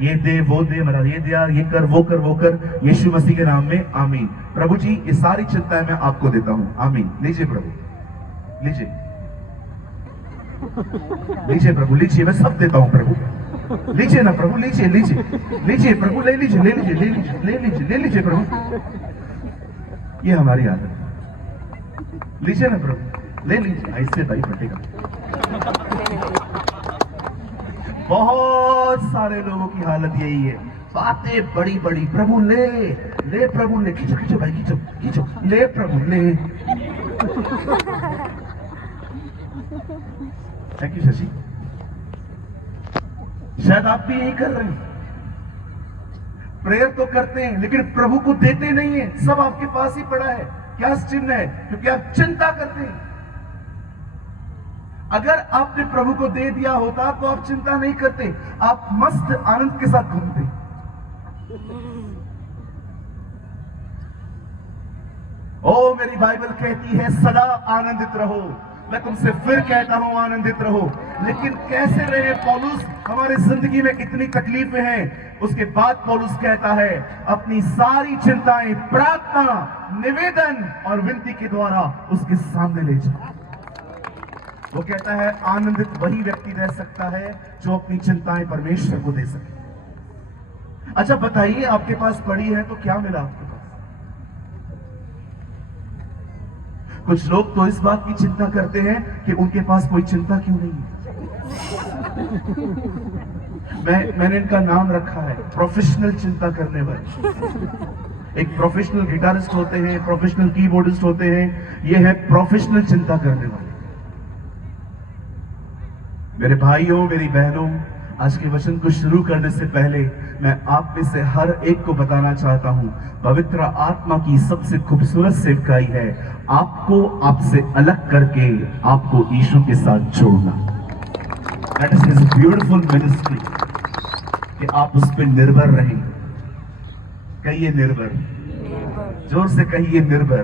ये दे वो दे, मतलब ये दिया, ये कर वो कर वो कर, यीशु मसीह के नाम में आमीन। प्रभु जी ये सारी चिंताएं मैं आपको देता हूं, आमीन। लीजिए प्रभु, लीजिए लीजिए प्रभु, लीजिए, मैं सब देता हूं प्रभु, लीजिए ना प्रभु, लीजिए लीजिए लीजिए प्रभु, ले लीजिए ले लीजिए ले लीजिए ले लीजिए ले लीजिए प्रभु, ये हमारी आदत है, लीजिए ना प्रभु, ले लीजिए, ऐसे भाई फटेगा। बहुत सारे लोगों की हालत यही है, बातें बड़ी बड़ी, प्रभु ले ले प्रभु ले, खींचो खींचो भाई, खींचो खींचो, ले प्रभु ले। Thank you Shashi. शायद आप भी यही कर रहे हैं, प्रेयर तो करते हैं लेकिन प्रभु को देते नहीं है, सब आपके पास ही पड़ा है। क्या चिन्ह है? क्योंकि आप चिंता करते हैं। अगर आपने प्रभु को दे दिया होता तो आप चिंता नहीं करते, आप मस्त आनंद के साथ घूमते। ओ मेरी बाइबल कहती है सदा आनंदित रहो। मैं तुमसे फिर कहता हूं आनंदित रहो। लेकिन कैसे रहे पौलुस? हमारी जिंदगी में इतनी तकलीफें हैं, उसके बाद पौलुस कहता है अपनी सारी चिंताएं प्रार्थना, निवेदन और विनती के द्वारा उसके सामने ले जाओ। वो कहता है आनंदित वही व्यक्ति रह सकता है जो अपनी चिंताएं परमेश्वर को दे सके। अच्छा बताइए, आपके पास पड़ी है तो क्या मिला आपके पास? कुछ लोग तो इस बात की चिंता करते हैं कि उनके पास कोई चिंता क्यों नहीं है। मैंने इनका नाम रखा है प्रोफेशनल चिंता करने वाले। एक प्रोफेशनल गिटारिस्ट होते हैं, प्रोफेशनल कीबोर्डिस्ट होते हैं, ये है प्रोफेशनल चिंता करने वाले। मेरे भाइयों, मेरी बहनों, आज के वचन को शुरू करने से पहले मैं आप में से हर एक को बताना चाहता हूं, पवित्र आत्मा की सबसे खूबसूरत सेवकाई है आपको आपसे अलग करके आपको यीशु के साथ जोड़ना। That is his beautiful ministry, कि आप उस पर निर्भर रहें। कहिए निर्भर, जोर से कहिए निर्भर।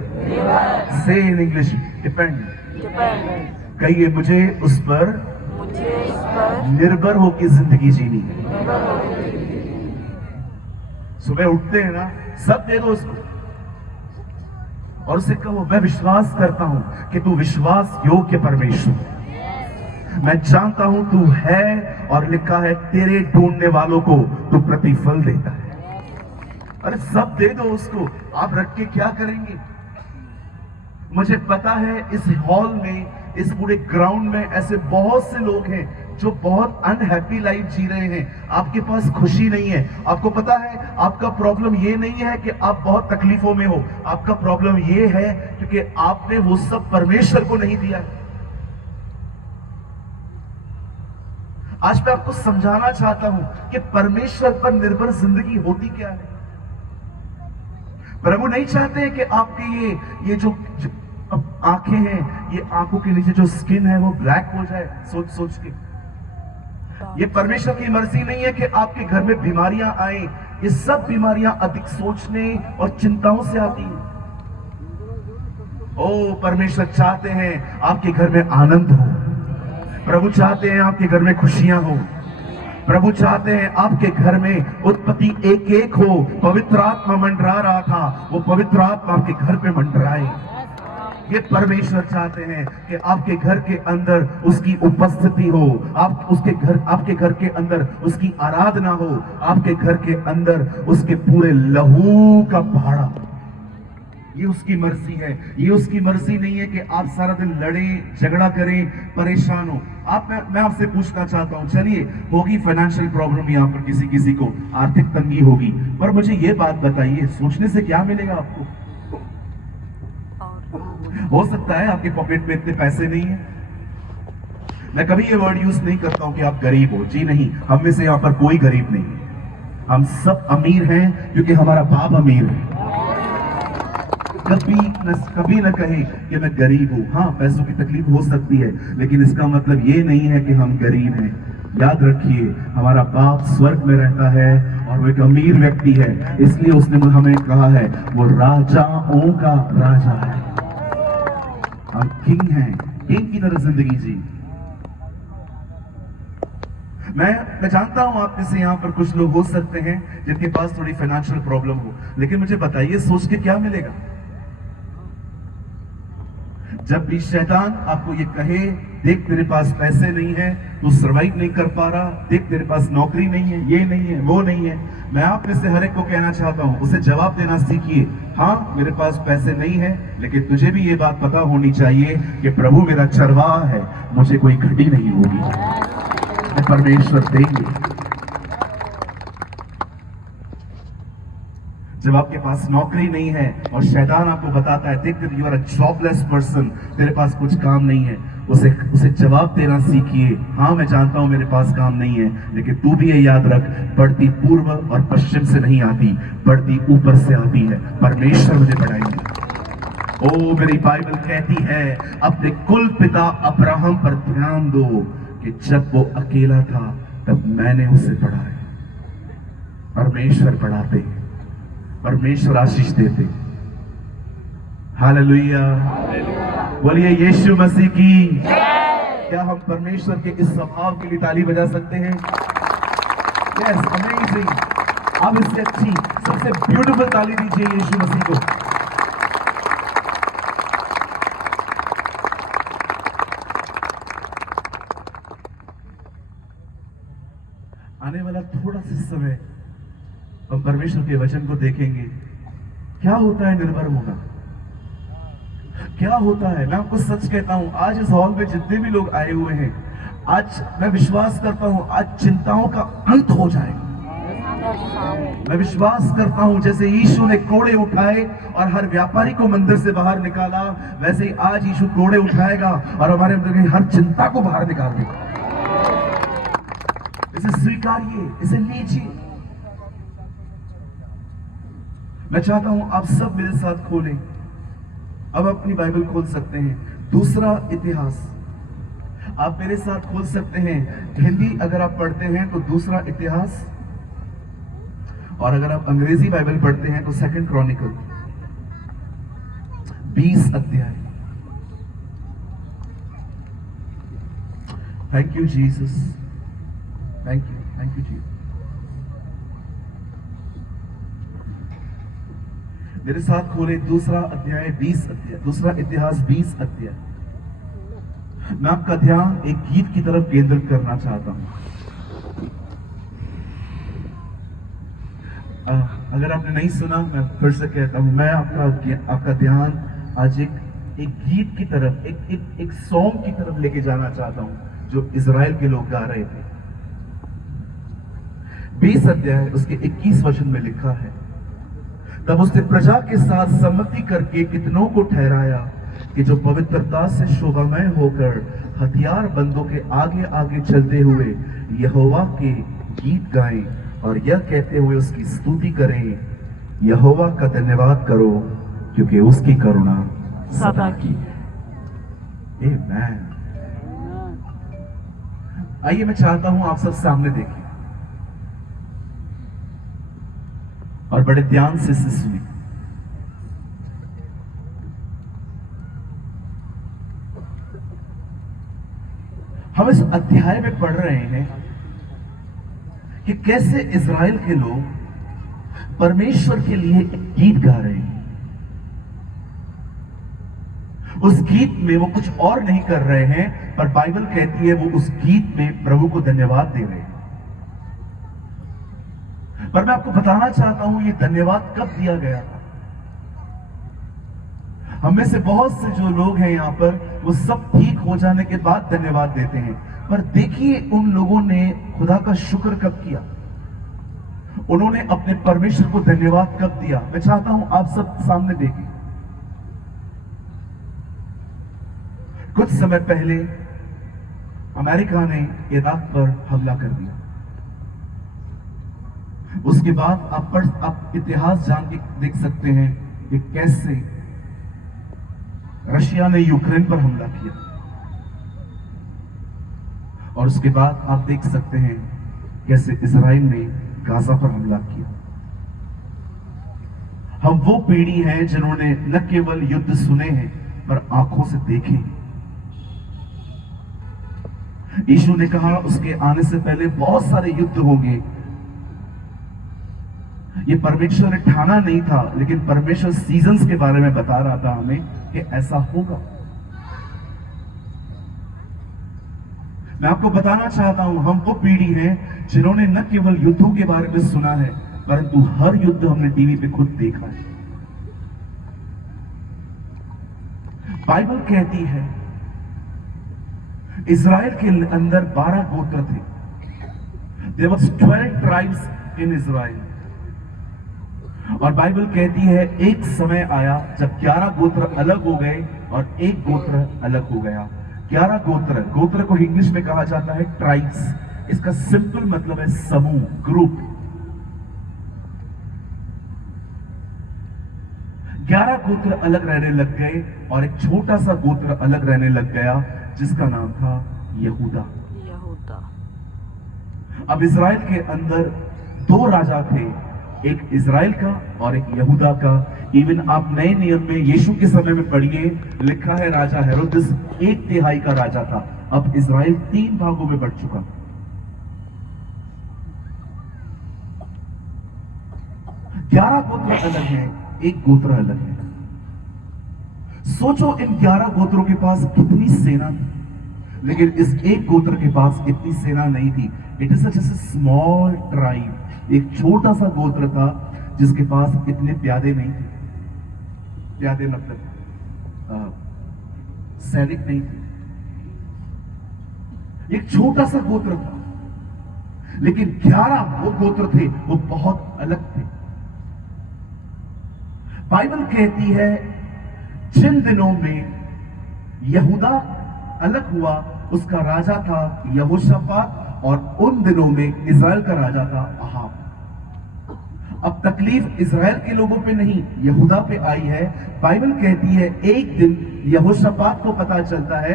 से इन इंग्लिश डिपेंड। कहिए मुझे उस पर निर्भर होकर जिंदगी जीनी है। सुबह उठते हैं ना, सब दे दो उसको और उसे कहो मैं विश्वास करता हूं कि तू विश्वास योग्य परमेश्वर है। मैं जानता हूं तू है और लिखा है तेरे ढूंढने वालों को तू प्रतिफल देता है। अरे सब दे दो उसको, आप रख के क्या करेंगे? मुझे पता है इस हॉल में, इस पूरे ग्राउंड में ऐसे बहुत से लोग हैं जो बहुत अनहैप्पी लाइफ जी रहे हैं। आपके पास खुशी नहीं है। आपको पता है आपका प्रॉब्लम ये नहीं है कि आप बहुत तकलीफों में हो, आपका प्रॉब्लम ये है क्योंकि आपने वो सब परमेश्वर को नहीं दिया। आज मैं आपको समझाना चाहता हूं कि परमेश्वर पर निर्भर जिंदगी होती क्या है। प्रभु नहीं चाहते हैं कि आपके ये जो आंखें हैं, ये आंखों के नीचे जो स्किन है वो ब्लैक हो जाए सोच सोच के। ये परमेश्वर की मर्जी नहीं है कि आपके घर में बीमारियां आए। ये सब बीमारियां अधिक सोचने और चिंताओं से आती हैं। ओ परमेश्वर चाहते हैं आपके घर में आनंद हो। प्रभु चाहते हैं आपके घर में खुशियां हो। प्रभु चाहते हैं आपके घर में उत्पत्ति एक एक हो। पवित्र आत्मा मंडरा रहा था, वो पवित्र आत्मा आपके घर पे मंडराए। ये परमेश्वर चाहते हैं कि आपके घर के अंदर उसकी उपस्थिति हो, आपके घर के अंदर उसकी आराधना हो, आपके घर के अंदर उसके पूरे लहू का पहाड़ा। ये उसकी मर्जी है। ये उसकी मर्जी नहीं है कि आप सारा दिन लड़ें, झगड़ा करें, परेशान हो। मैं आपसे पूछना चाहता हूं, चलिए होगी फाइनेंशियल प्रॉब्लम, यहाँ पर किसी को आर्थिक तंगी होगी, पर मुझे ये बात बताइए, सोचने से क्या मिलेगा आपको? हो सकता है आपके पॉकेट में इतने पैसे नहीं है। मैं कभी ये वर्ड यूज नहीं करता हूं कि आप गरीब हो, जी नहीं, हम में से यहाँ पर कोई गरीब नहीं है। हम सब अमीर हैं क्योंकि हमारा बाप अमीर है। कभी न कहें कि मैं गरीब हूं। हाँ, पैसों की तकलीफ हो सकती है, लेकिन इसका मतलब ये नहीं है कि हम गरीब हैं। याद रखिए, हमारा बाप स्वर्ग में रहता है और वो एक अमीर व्यक्ति है, इसलिए उसने हमें कहा है वो राजाओं का राजा है। हम किंग हैं, किंग की तरह जिंदगी जी। मैं जानता हूं आप में से यहाँ पर कुछ लोग हो सकते हैं जिनके पास थोड़ी फाइनेंशियल प्रॉब्लम हो, लेकिन मुझे बताइए, सोच के क्या मिलेगा? जब भी शैतान आपको ये कहे, देख तेरे पास पैसे नहीं है, तू सर्वाइव नहीं कर पा रहा, देख तेरे पास नौकरी नहीं है, ये नहीं है, वो नहीं है, मैं आप में से हर एक को कहना चाहता हूं, उसे जवाब देना सीखिए। हाँ, मेरे पास पैसे नहीं है, लेकिन तुझे भी ये बात पता होनी चाहिए कि प्रभु मेरा चरवाहा है, मुझे कोई घटी नहीं होगी, परमेश्वर देंगे। जब आपके पास नौकरी नहीं है और शैतान आपको बताता है, देख you are a jobless person, तेरे पास कुछ काम नहीं है, उसे जवाब देना सीखिए। हाँ, मैं जानता हूं मेरे पास काम नहीं है, लेकिन तू भी ये याद रख, बढ़ती पूर्व और पश्चिम से नहीं आती, बढ़ती ऊपर से आती है। परमेश्वर मुझे बढ़ाएंगे। ओ मेरी बाइबल कहती है, अपने कुल पिता अब्राहम पर ध्यान दो कि जब वो अकेला था तब मैंने उसे पढ़ाया। परमेश्वर पढ़ाते, परमेश्वर आशीष देते। हालेलुया, बोलिए यीशु मसीह की। क्या हम परमेश्वर के इस स्वभाव के लिए ताली बजा सकते हैं? Yes, amazing. अब इससे अच्छी सबसे ब्यूटीफुल ताली दीजिए यीशु मसीह को। आने वाला थोड़ा सा समय हम परमेश्वर के वचन को देखेंगे। क्या होता है निर्भर होना? क्या होता है? मैं आपको सच कहता हूं, आज इस हॉल में जितने भी लोग आए हुए हैं, आज मैं विश्वास करता हूं आज चिंताओं का अंत हो जाएगा। मैं विश्वास करता हूं जैसे यीशु ने कोड़े उठाए और हर व्यापारी को मंदिर से बाहर निकाला, वैसे ही आज यीशु कोड़े उठाएगा और हमारे अंदर की हर चिंता को बाहर निकाल देगा। इसे स्वीकारिए, इसे लीजिए। मैं चाहता हूं आप सब मेरे साथ खोलें। अब अपनी बाइबल खोल सकते हैं, दूसरा इतिहास। आप मेरे साथ खोल सकते हैं। हिंदी अगर आप पढ़ते हैं तो दूसरा इतिहास, और अगर आप अंग्रेजी बाइबल पढ़ते हैं तो सेकंड क्रॉनिकल, 20 अध्याय। Thank you Jesus, thank you Jesus. मेरे साथ खोले दूसरा अध्याय 20 अध्याय, दूसरा इतिहास 20 अध्याय। मैं आपका ध्यान एक गीत की तरफ केंद्रित करना चाहता हूं। अगर आपने नहीं सुना, मैं फिर से कहता हूं, मैं आपका ध्यान आज एक गीत की तरफ, एक सॉन्ग की तरफ लेके जाना चाहता हूं जो इजराइल के लोग गा रहे थे। 20 अध्याय उसके 21 वचन में लिखा है, तब उसने प्रजा के साथ सम्मति करके कितनों को ठहराया कि जो पवित्रता से शोभामय होकर हथियार बंदों के आगे आगे चलते हुए यहोवा के गीत गाएं और यह कहते हुए उसकी स्तुति करें, यहोवा का धन्यवाद करो क्योंकि उसकी करुणा सदा की है। आमीन। आइए, मैं चाहता हूं आप सब सामने देखें और बड़े ध्यान से सुनिए। हम इस अध्याय में पढ़ रहे हैं कि कैसे इजराइल के लोग परमेश्वर के लिए एक गीत गा रहे हैं। उस गीत में वो कुछ और नहीं कर रहे हैं, पर बाइबल कहती है वो उस गीत में प्रभु को धन्यवाद दे रहे हैं। पर मैं आपको बताना चाहता हूं ये धन्यवाद कब दिया गया था। हम में से बहुत से जो लोग हैं यहां पर, वो सब ठीक हो जाने के बाद धन्यवाद देते हैं, पर देखिए उन लोगों ने खुदा का शुक्र कब किया, उन्होंने अपने परमेश्वर को धन्यवाद कब दिया। मैं चाहता हूं आप सब सामने देखें। कुछ समय पहले अमेरिका ने इराक पर हमला कर दिया। उसके बाद आप इतिहास जान के देख सकते हैं कि कैसे रशिया ने यूक्रेन पर हमला किया, और उसके बाद आप देख सकते हैं कैसे इजराइल ने गाजा पर हमला किया। हम वो पीढ़ी है जिन्होंने न केवल युद्ध सुने हैं पर आंखों से देखे। यीशु ने कहा उसके आने से पहले बहुत सारे युद्ध होंगे। ये परमेश्वर ने ठाना नहीं था, लेकिन परमेश्वर सीजन्स के बारे में बता रहा था हमें कि ऐसा होगा। मैं आपको बताना चाहता हूं हम वो पीढ़ी है जिन्होंने न केवल युद्धों के बारे में सुना है, परंतु हर युद्ध हमने टीवी पे खुद देखा है। बाइबल कहती है इज़राइल के अंदर 12 गोत्र थे। There was 12 tribes in Israel। और बाइबल कहती है एक समय आया जब 11 गोत्र अलग हो गए और एक गोत्र अलग हो गया। 11 गोत्र को इंग्लिश में कहा जाता है ट्राइब्स। इसका सिंपल मतलब है समूह, ग्रुप। 11 गोत्र अलग रहने लग गए और एक छोटा सा गोत्र अलग रहने लग गया जिसका नाम था यहूदा। अब इज़राइल के अंदर 2 राजा थे, एक इज़राइल का और एक यहूदा का। इवन आप नए नियम में यीशु के समय में पढ़िए, लिखा है राजा हेरोदेस 1/3 का राजा था। अब इज़राइल 3 भागों में बढ़ चुका। ग्यारह गोत्र अलग है, एक गोत्र अलग है। सोचो इन 11 गोत्रों के पास कितनी सेना थी, लेकिन इस एक गोत्र के पास इतनी सेना नहीं थी। It is just small tribe. एक छोटा सा गोत्र था जिसके पास इतने प्यादे नहीं थे। प्यादे मतलब सैनिक नहीं थे। एक छोटा सा गोत्र था, लेकिन 11 वो गोत्र थे, वो बहुत अलग थे। बाइबल कहती है जिन दिनों में यहूदा अलग हुआ उसका राजा था यहोशापात, और उन दिनों में इज़राइल का राजा था अहाब। अब तकलीफ इज़राइल के लोगों पे नहीं, यहूदा पे आई है। बाइबल कहती है एक दिन यहोशापात को पता चलता है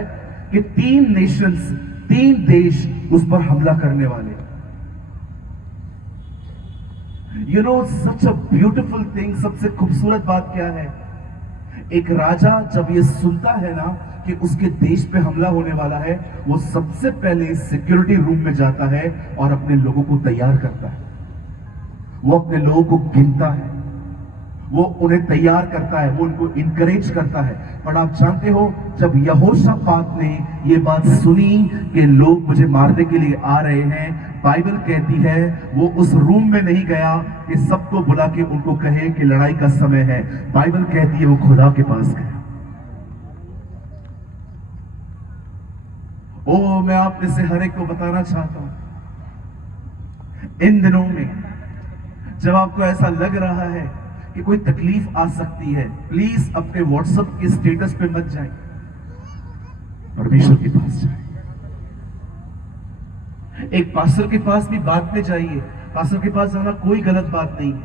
कि 3 नेशंस, 3 देश उस पर हमला करने वाले। You know such a beautiful thing. सबसे खूबसूरत बात क्या है, एक राजा जब ये सुनता है ना कि उसके देश पे हमला होने वाला है, वो सबसे पहले सिक्योरिटी रूम में जाता है और अपने लोगों को तैयार करता है। वो अपने लोगों को गिनता है, वो उन्हें तैयार करता है, वो उनको इनकरेज करता है। पर आप जानते हो जब यहोशापात ने ये बात सुनी कि लोग मुझे मारने के लिए आ रहे हैं, बाइबल कहती है वो उस रूम में नहीं गया कि सबको बुला के उनको कहे कि लड़ाई का समय है। बाइबल कहती है वो खुदा के पास गया। ओ मैं आप में से हर एक को बताना चाहता हूं, इन दिनों में जब आपको ऐसा लग रहा है कि कोई तकलीफ आ सकती है, प्लीज अपने व्हाट्सएप के स्टेटस पे मत जाए, परमेश्वर के पास जाए। एक पास्टर के पास भी बात में जाइए, पास्टर के पास जाना कोई गलत बात नहीं है,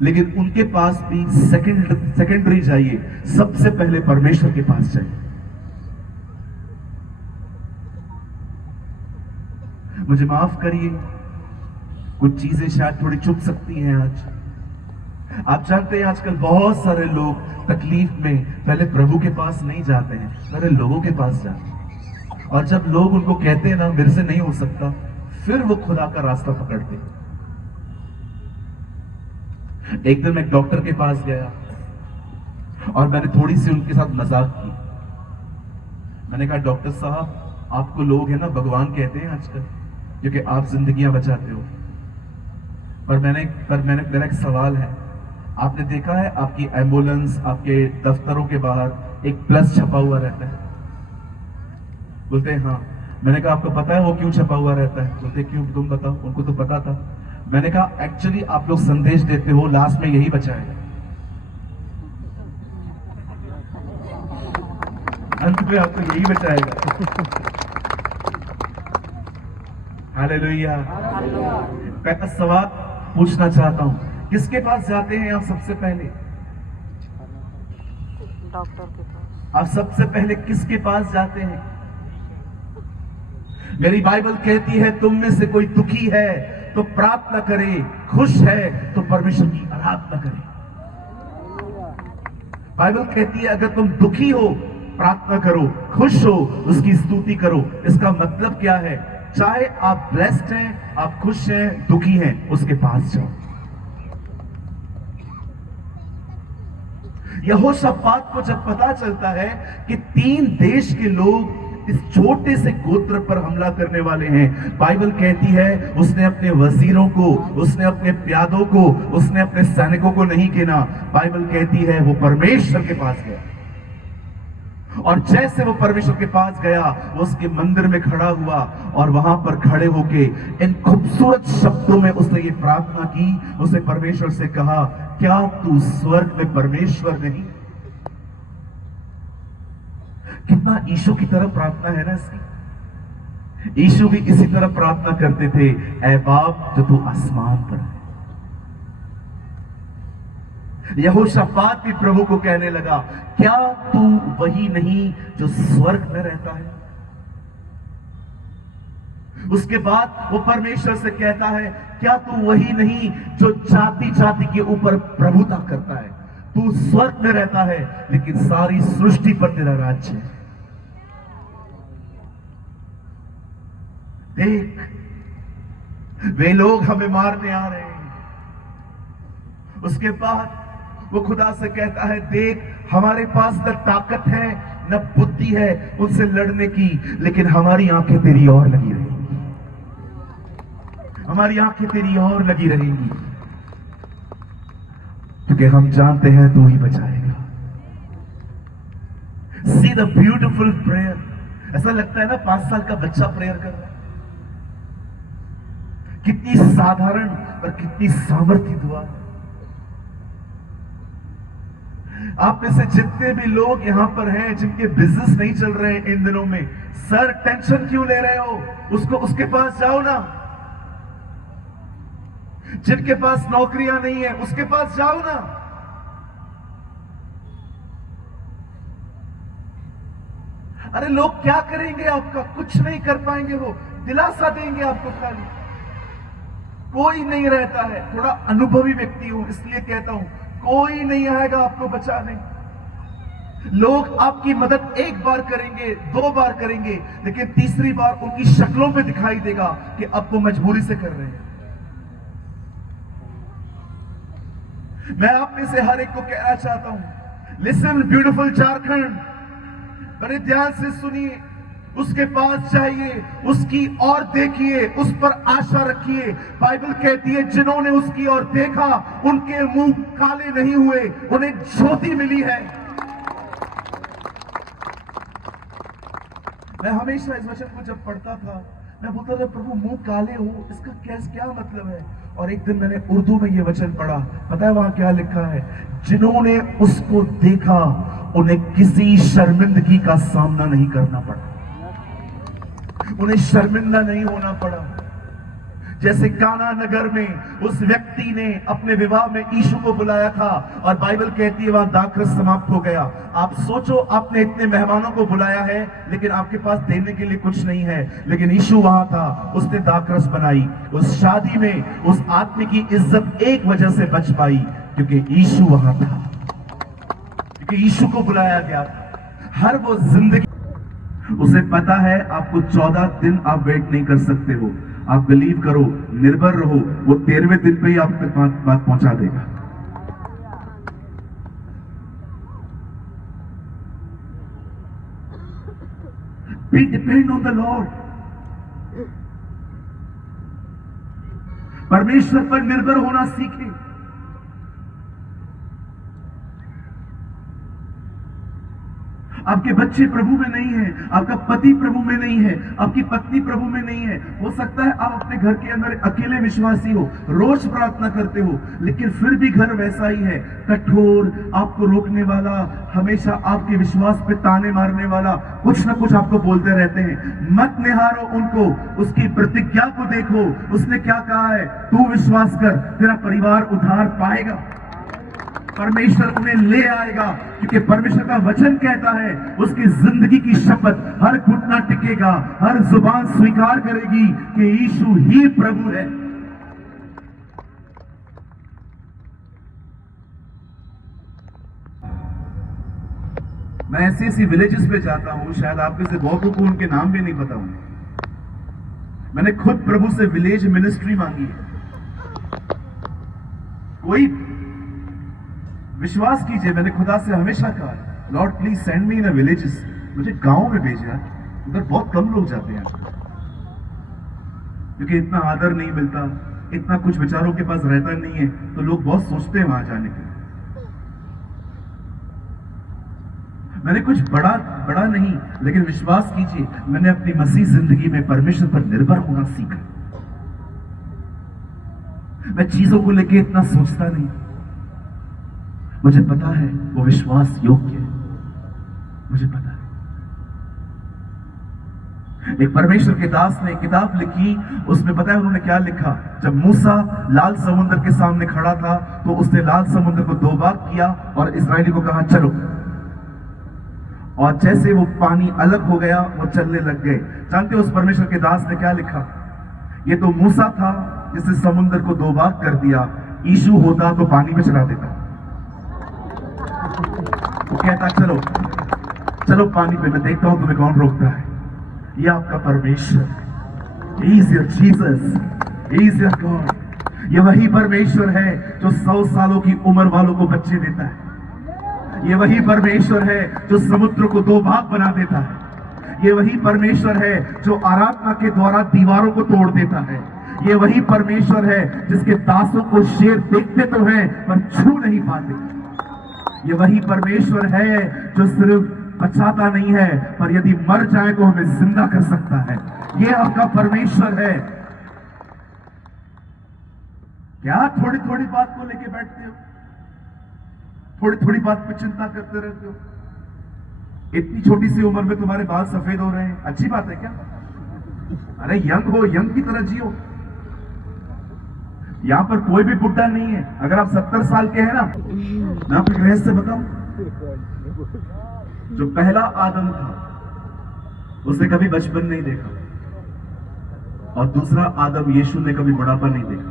लेकिन उनके पास भी सेकेंडरी जाइए, सबसे पहले परमेश्वर के पास जाइए। मुझे माफ करिए, कुछ चीजें शायद थोड़ी चुप सकती हैं आज। आप जानते हैं आजकल बहुत सारे लोग तकलीफ में पहले प्रभु के पास नहीं जाते हैं, पहले लोगों के पास जाते हैं। और जब लोग उनको कहते हैं ना मेरे से नहीं हो सकता, फिर वो खुदा का रास्ता पकड़ते हैं। एक दिन मैं एक डॉक्टर के पास गया और मैंने थोड़ी सी उनके साथ मजाक की। मैंने कहा डॉक्टर साहब आपको लोग है ना भगवान कहते हैं आजकल, क्योंकि आप जिंदगियां बचाते हो। पर मेरा एक सवाल है, आपने देखा है आपकी एम्बुलेंस आपके दफ्तरों के बाहर एक प्लस छपा हुआ रहता है? बोलते हैं हाँ। मैंने कहा आपको पता है वो क्यों छपा हुआ रहता है? बोलते क्यों, तुम बताओ। उनको तो पता था। मैंने कहा एक्चुअली आप लोग संदेश देते हो लास्ट में यही बचाएगा, अंत में आपको यही बचाएगा। हालेलुया। पहला सवाल पूछना चाहता हूं, किसके पास जाते हैं आप सबसे पहले? डॉक्टर के पास। आप सबसे पहले किसके पास जाते हैं? मेरी बाइबल कहती है तुम में से कोई दुखी है तो प्रार्थना करे, खुश है तो परमेश्वर की आराधना करे। बाइबल कहती है अगर तुम दुखी हो प्रार्थना करो, खुश हो उसकी स्तुति करो। इसका मतलब क्या है? चाहे आप ब्लेस्ड हैं, आप खुश हैं, दुखी हैं, उसके पास जाओ। यहोशापात को जब पता चलता है कि 3 देश के लोग इस छोटे से गोत्र पर हमला करने वाले हैं, बाइबल कहती है उसने अपने वजीरों को, उसने अपने प्यादों को, उसने अपने सैनिकों को नहीं गिना। बाइबल कहती है वो परमेश्वर के पास गया, और जैसे वो परमेश्वर के पास गया वो उसके मंदिर में खड़ा हुआ और वहां पर खड़े होके इन खूबसूरत शब्दों में उसने ये प्रार्थना की। उसने परमेश्वर से कहा, क्या तू स्वर्ग में परमेश्वर नहीं? कितना यीशु की तरह प्रार्थना है ना इसकी। यीशु भी इसी तरह प्रार्थना करते थे, ऐ बाप जो तू आसमान पर है। यहोशापात भी प्रभु को कहने लगा, क्या तू वही नहीं जो स्वर्ग में रहता है? उसके बाद वो परमेश्वर से कहता है, क्या तू वही नहीं जो जाति जाति के ऊपर प्रभुता करता है? तू स्वर्ग में रहता है लेकिन सारी सृष्टि पर तेरा राज्य है। देख, वे लोग हमें मारने आ रहे हैं। उसके बाद वो खुदा से कहता है, देख हमारे पास न ताकत है न बुद्धि है उनसे लड़ने की, लेकिन हमारी आंखें तेरी ओर लगी रहेंगी, हमारी आंखें तेरी ओर लगी रहेंगी, क्योंकि हम जानते हैं तू ही बचाएगा। See the beautiful prayer. ऐसा लगता है ना 5 साल का बच्चा प्रेयर कर रहा है। कितनी साधारण और कितनी सामर्थ्य दुआ। आप में से जितने भी लोग यहां पर हैं जिनके बिजनेस नहीं चल रहे हैं इन दिनों में, सर टेंशन क्यों ले रहे हो? उसके पास जाओ ना। जिनके पास नौकरियां नहीं है उसके पास जाओ ना। अरे लोग क्या करेंगे आपका? कुछ नहीं कर पाएंगे, वो दिलासा देंगे आपको खाली। कोई नहीं रहता है। थोड़ा अनुभवी व्यक्ति हूं इसलिए कहता हूं, कोई नहीं आएगा आपको बचाने। लोग आपकी मदद 1 बार करेंगे, 2 बार करेंगे, लेकिन तीसरी बार उनकी शक्लों पे दिखाई देगा कि अब वो मजबूरी से कर रहे हैं। मैं आप में से हर एक को कहना चाहता हूं, लिसन ब्यूटीफुल झारखंड, बड़े ध्यान से सुनिए। उसके पास जाइए, उसकी ओर देखिए, उस पर आशा रखिए। बाइबल कहती है जिन्होंने उसकी ओर देखा उनके मुंह काले नहीं हुए, उन्हें ज्योति मिली है। मैं हमेशा इस वचन को जब पढ़ता था मैं बोलता था, प्रभु मुंह काले हो इसका क्या मतलब है? और एक दिन मैंने उर्दू में ये वचन पढ़ा। पता है वहां क्या लिखा है? जिन्होंने उसको देखा उन्हें किसी शर्मिंदगी का सामना नहीं करना पड़ा, उन्हें शर्मिंदा नहीं होना पड़ा। जैसे काना नगर में उस व्यक्ति ने अपने विवाह में यीशु को बुलाया था और बाइबल कहती है वहां दाखरस समाप्त हो गया। आप सोचो, आपने इतने मेहमानों को बुलाया है लेकिन आपके पास देने के लिए कुछ नहीं है, लेकिन यीशु वहां था, उसने दाखरस बनाई। उस शादी में उस आदमी की इज्जत एक वजह से बच पाई, क्योंकि यीशु वहां था, क्योंकि यीशु को बुलाया गया था। हर वो जिंदगी उसे पता है आपको 14 दिन आप वेट नहीं कर सकते हो। आप बिलीव करो, निर्भर रहो, वो 13वें दिन पे ही आप तक बात पहुंचा देगा। We depend on the Lord. परमेश्वर पर निर्भर होना सीखें। आपके बच्चे प्रभु में नहीं है, आपका पति प्रभु में नहीं है, आपकी पत्नी प्रभु में नहीं है। हो सकता है आप अपने घर के अंदर अकेले विश्वासी हो, रोज प्रार्थना करते हो, लेकिन फिर भी घर वैसा ही है, कठोर, आपको रोकने वाला, हमेशा आपके विश्वास पे ताने मारने वाला, कुछ ना कुछ आपको बोलते रहते हैं। मत निहारो उनको, उसकी प्रतिज्ञा को देखो, उसने क्या कहा है, तू विश्वास कर, तेरा परिवार उद्धार पाएगा। परमेश्वर उन्हें ले आएगा, क्योंकि परमेश्वर का वचन कहता है उसकी जिंदगी की शपथ, हर घुटना टिकेगा, हर जुबान स्वीकार करेगी कि यीशु ही प्रभु है। मैं ऐसी ऐसी विलेजेस पे जाता हूं, शायद आप में से बहुतों को उनके नाम भी नहीं पता होंगे। मैंने खुद प्रभु से विलेज मिनिस्ट्री मांगी है। कोई विश्वास कीजिए, मैंने खुदा से हमेशा कहा, Lord please send me in a villages, मुझे गांव में भेजना, उधर बहुत कम लोग जाते हैं, क्योंकि इतना आदर नहीं मिलता, इतना कुछ विचारों के पास रहता नहीं है, तो लोग बहुत सोचते हैं वहां जाने के। मैंने कुछ बड़ा नहीं, लेकिन विश्वास कीजिए, मैंने अपनी मसीह जिंदगी में परमेश्वर पर निर्भर होना सीखा। मैं चीजों को लेकर इतना सोचता नहीं, मुझे पता है वो विश्वास योग्य है, मुझे पता है। एक परमेश्वर के दास ने किताब लिखी, उसमें पता है उन्होंने क्या लिखा, जब मूसा लाल समुद्र के सामने खड़ा था तो उसने लाल समुद्र को 2 भाग किया और इस्राएली को कहा चलो, और जैसे वो पानी अलग हो गया वो चलने लग गए। जानते हो उस परमेश्वर के दास ने क्या लिखा, ये तो मूसा था जिसने समुद्र को 2 भाग कर दिया, यीशु होता तो पानी में चला देता। वो कहता चलो चलो पानी पे, मैं देखता हूं तुम्हें कौन रोकता है। ये आपका परमेश्वर, He is your Jesus, He is your God। ये वही परमेश्वर है जो 100 सालों की उम्र वालों को बच्चे देता है। ये वही परमेश्वर है जो समुद्र को 2 भाग बना देता है। ये वही परमेश्वर है जो आराधना के द्वारा दीवारों को तोड़ देता है। ये वही परमेश्वर है जिसके दासों को शेर देखते तो हैं पर छू नहीं पाते। ये वही परमेश्वर है जो सिर्फ बचाता नहीं है, पर यदि मर जाए तो हमें जिंदा कर सकता है। ये आपका परमेश्वर है। क्या थोड़ी थोड़ी बात को लेके बैठते हो, थोड़ी थोड़ी बात पे चिंता करते रहते हो? इतनी छोटी सी उम्र में तुम्हारे बाल सफेद हो रहे हैं, अच्छी बात है क्या? अरे यंग हो, यंग की तरह जियो। यहां पर कोई भी बुढ़ा नहीं है। अगर आप 70 साल के हैं ना, मैं आपको रहस्य बताऊं, जो पहला आदम था उसने कभी बचपन नहीं देखा, और दूसरा आदम यीशु ने कभी बुढ़ापा नहीं देखा।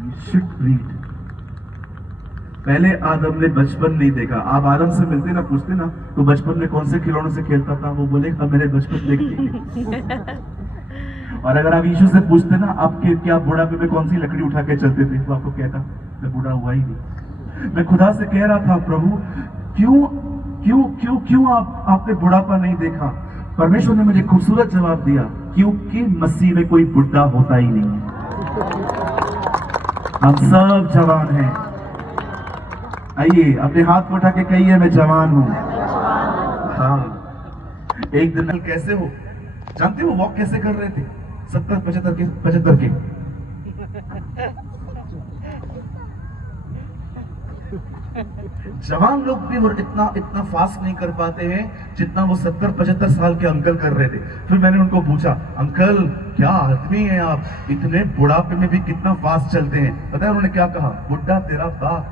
You should read। पहले आदम ने बचपन नहीं देखा। आप आदम से मिलते ना, पूछते ना तो बचपन में कौन से खिलौनों से खेलता था, वो बोलेगा मेरे बचपन देखते। और अगर आप यीशु से पूछते ना आपके क्या बुढ़ापे में कौन सी लकड़ी उठा के चलते थे, तो आपको कहता मैं बूढ़ा हुआ ही नहीं। मैं खुदा से कह रहा था प्रभु क्यों क्यों क्यों क्यों आपने बुढ़ापा नहीं देखा? परमेश्वर ने मुझे खूबसूरत जवाब दिया, क्योंकि मसीह में कोई बुढ़ा होता ही नहीं है। हम सब जवान हैं। आइए अपने हाथ को उठा के कहिए मैं जवान हूं। हाँ, एक दिन कैसे हो जानते हो, वॉक कैसे कर रहे थे? 70-75 के। जवान लोग भी और इतना फास्ट नहीं कर पाते हैं जितना वो 70-75 साल के अंकल कर रहे थे। फिर मैंने उनको पूछा, अंकल क्या आदमी है आप, इतने बुढ़ापे में भी कितना फास्ट चलते हैं? पता है उन्होंने क्या कहा? बुढ़ा तेरा बाप।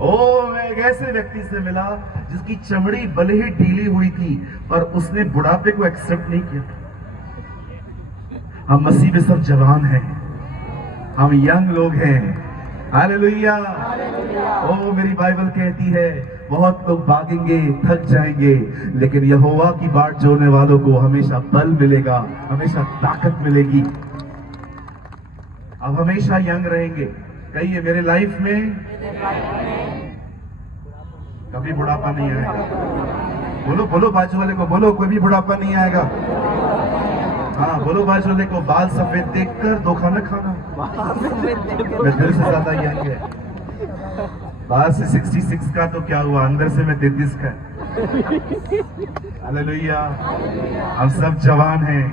ओ, मैं एक ऐसे व्यक्ति से मिला जिसकी चमड़ी भले ही ढीली हुई थी पर उसने बुढ़ापे को एक्सेप्ट नहीं किया। हम मसीह में सब जवान हैं, हम यंग लोग हैं। हालेलुया। ओ, मेरी बाइबल कहती है बहुत लोग भागेंगे, थक जाएंगे, लेकिन यहोवा की बाट जोड़ने वालों को हमेशा बल मिलेगा, हमेशा ताकत मिलेगी। आप हमेशा यंग रहेंगे। कहिए मेरे लाइफ में कभी बुढ़ापा नहीं आएगा। बोलो बोलो बाजू वाले को, बोलो कभी बुढ़ापा नहीं आएगा। हाँ बोलो बाजू वाले को, बाल सफेद देखकर धोखा न खाना। मैं दिल से ज्यादा यंग है। बाहर से 66 का तो क्या हुआ, अंदर से मैं 33 का। हालेलुया। हम सब जवान हैं।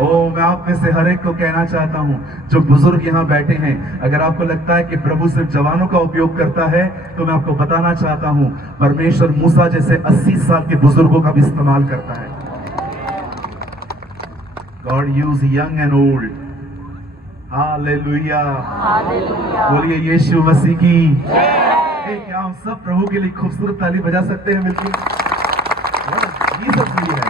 ओ मैं आप में से हर एक को कहना चाहता हूं, जो बुजुर्ग यहाँ बैठे हैं, अगर आपको लगता है कि प्रभु सिर्फ जवानों का उपयोग करता है, तो मैं आपको बताना चाहता हूं, परमेश्वर मूसा जैसे 80 साल के बुजुर्गों का भी इस्तेमाल करता है। God use young and old. Hallelujah. बोलिए यीशु मसीह की। क्या हम सब प्रभु के लिए खूबसूरत ताली बजा सकते हैं मिलकर? ये सब चीज है।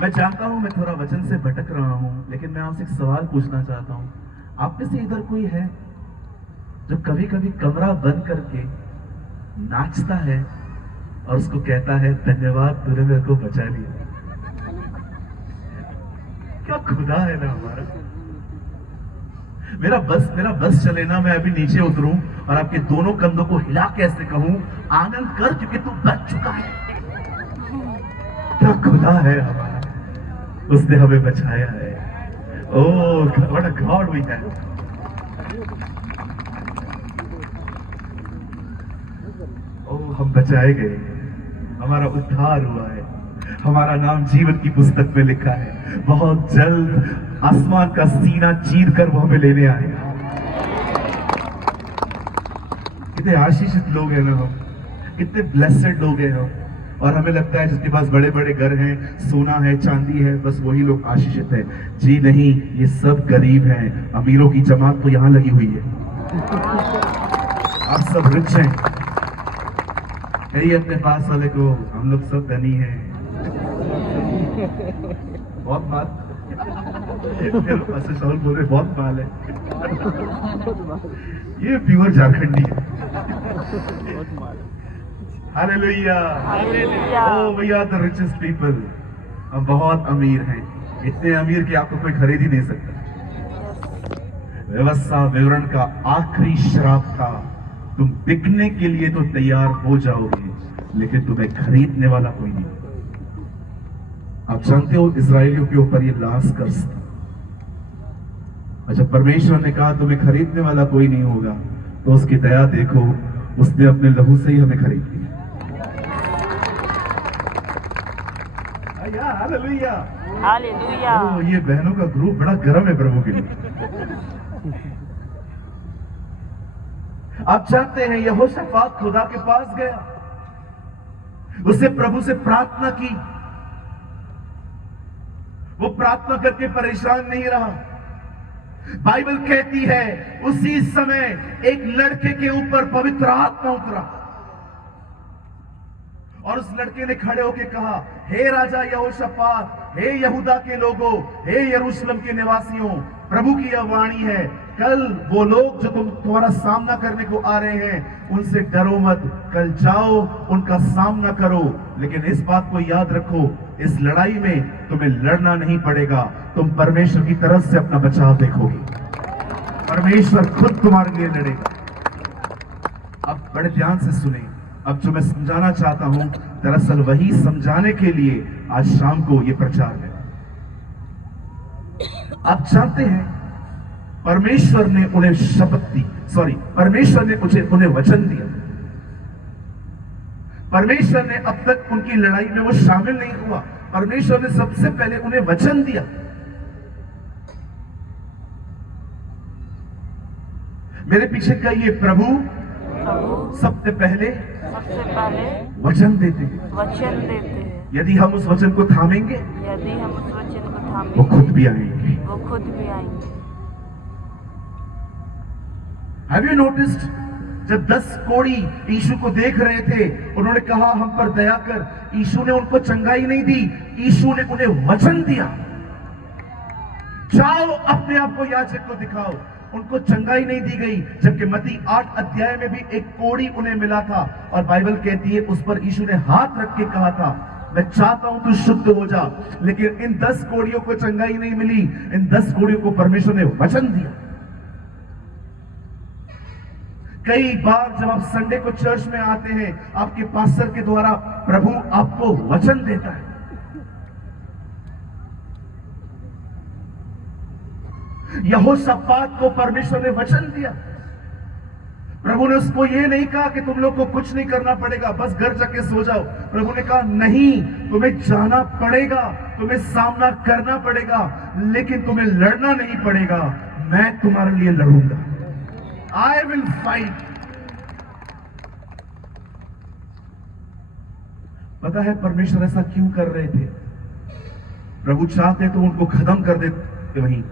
मैं जानता हूं मैं थोड़ा वचन से भटक रहा हूं, लेकिन मैं आपसे एक सवाल पूछना चाहता हूं। आप में से इधर कोई है जो कभी कभी कमरा बंद करके नाचता है और उसको कहता है धन्यवाद तूने मेरे को बचा लिया? क्या खुदा है ना हमारा। मेरा बस चले ना, मैं अभी नीचे उतरूं और आपके दोनों कंधों को हिला के ऐसे कहूं, आनंद कर क्योंकि तू बच चुका है। क्या खुदा है हमारा, उसने हमें बचाया है। Oh what a God we have. Oh हम बचाए गए, हमारा उद्धार हुआ है, हमारा नाम जीवन की पुस्तक में लिखा है। बहुत जल्द आसमान का सीना चीर कर वो हमें लेने आएगा। कितने आशीषित लोग हैं ना हम, कितने ब्लेसेड लोग हैं हम। और हमें लगता है जिसके पास बड़े बड़े घर हैं, सोना है, चांदी है, बस वही लोग आशीषित हैं। जी नहीं, ये सब गरीब हैं। अमीरों की जमात तो यहाँ लगी हुई है। आप सब रिच हैं। कहिए अपने पास वाले को, हम लोग सब धनी हैं। बहुत माल ऐसे बोल रहे, बहुत माल है। ये प्योर झारखंडी है। Hallelujah. Oh we are the richest people. हम बहुत अमीर हैं, इतने अमीर कि आपको कोई खरीद ही नहीं सकता। व्यवस्था विवरण का आखिरी श्राप था, तुम बिकने के लिए तो तैयार हो जाओगे, लेकिन तुम्हें खरीदने वाला कोई नहीं। आप जानते हो इजरायलियों के ऊपर ये लाश कर्स था, और जब परमेश्वर ने कहा तुम्हें खरीदने वाला कोई नहीं होगा, तो उसकी दया देखो, उसने अपने लहू से ही हमें खरीद लिया। हालेलुया। हालेलुया। ये बहनों का ग्रुप बड़ा गर्म है प्रभु के लिए। आप जानते हैं यहोशापात खुदा के पास गया, उसने प्रभु से प्रार्थना की। वो प्रार्थना करके परेशान नहीं रहा। बाइबल कहती है उसी समय एक लड़के के ऊपर पवित्र आत्मा उतरा और उस लड़के ने खड़े होकर कहा, हे राजा यहोशापात, हे यहूदा के लोगों, हे यरूशलेम के निवासियों, प्रभु की यह वाणी है, कल वो लोग जो तुम्हारा सामना करने को आ रहे हैं, उनसे डरो मत, कल जाओ उनका सामना करो, लेकिन इस बात को याद रखो, इस लड़ाई में तुम्हें लड़ना नहीं पड़ेगा, तुम परमेश्वर की तरफ से अपना बचाव देखोगे। परमेश्वर खुद तुम्हारे लिए लड़ेगा। अब बड़े ध्यान से सुने, अब जो मैं समझाना चाहता हूं, दरअसल वही समझाने के लिए आज शाम को ये प्रचार है। आप जानते हैं परमेश्वर ने उन्हें शपथ दी, परमेश्वर ने उन्हें वचन दिया। परमेश्वर ने अब तक उनकी लड़ाई में वो शामिल नहीं हुआ, परमेश्वर ने सबसे पहले उन्हें वचन दिया। मेरे पीछे कहिए, प्रभु सबसे पहले वचन देते हैं। यदि हम उस वचन को थामेंगे, वो खुद भी आएंगे। Have you noticed? जब 10 कोढ़ी यीशु को देख रहे थे, उन्होंने कहा हम पर दया कर, यीशु ने उनको चंगाई नहीं दी, यीशु ने उन्हें वचन दिया, जाओ अपने आप को याजक को दिखाओ। उनको चंगाई नहीं दी गई, जबकि मत्ती 8 अध्याय में भी एक कोढ़ी उन्हें मिला था और बाइबल कहती है उस पर यीशु ने हाथ रख के कहा था, मैं चाहता हूं तू शुद्ध हो जा। लेकिन इन 10 कोड़ियों को चंगाई नहीं मिली, इन 10 कोड़ियों को परमेश्वर ने वचन दिया। कई बार जब आप संडे को चर्च में आते हैं, आपके पास्टर के द्वारा प्रभु आपको वचन देता है। यहोशापात को परमेश्वर ने वचन दिया। प्रभु ने उसको ये नहीं कहा कि तुम लोग को कुछ नहीं करना पड़ेगा, बस घर जाके सो जाओ। प्रभु ने कहा नहीं, तुम्हें जाना पड़ेगा, तुम्हें सामना करना पड़ेगा, लेकिन तुम्हें लड़ना नहीं पड़ेगा। मैं तुम्हारे लिए लड़ूंगा। I will fight. पता है परमेश्वर ऐसा क्यों कर रहे थे? प्रभु चाहते तो उनको खत्म कर देते वहीं,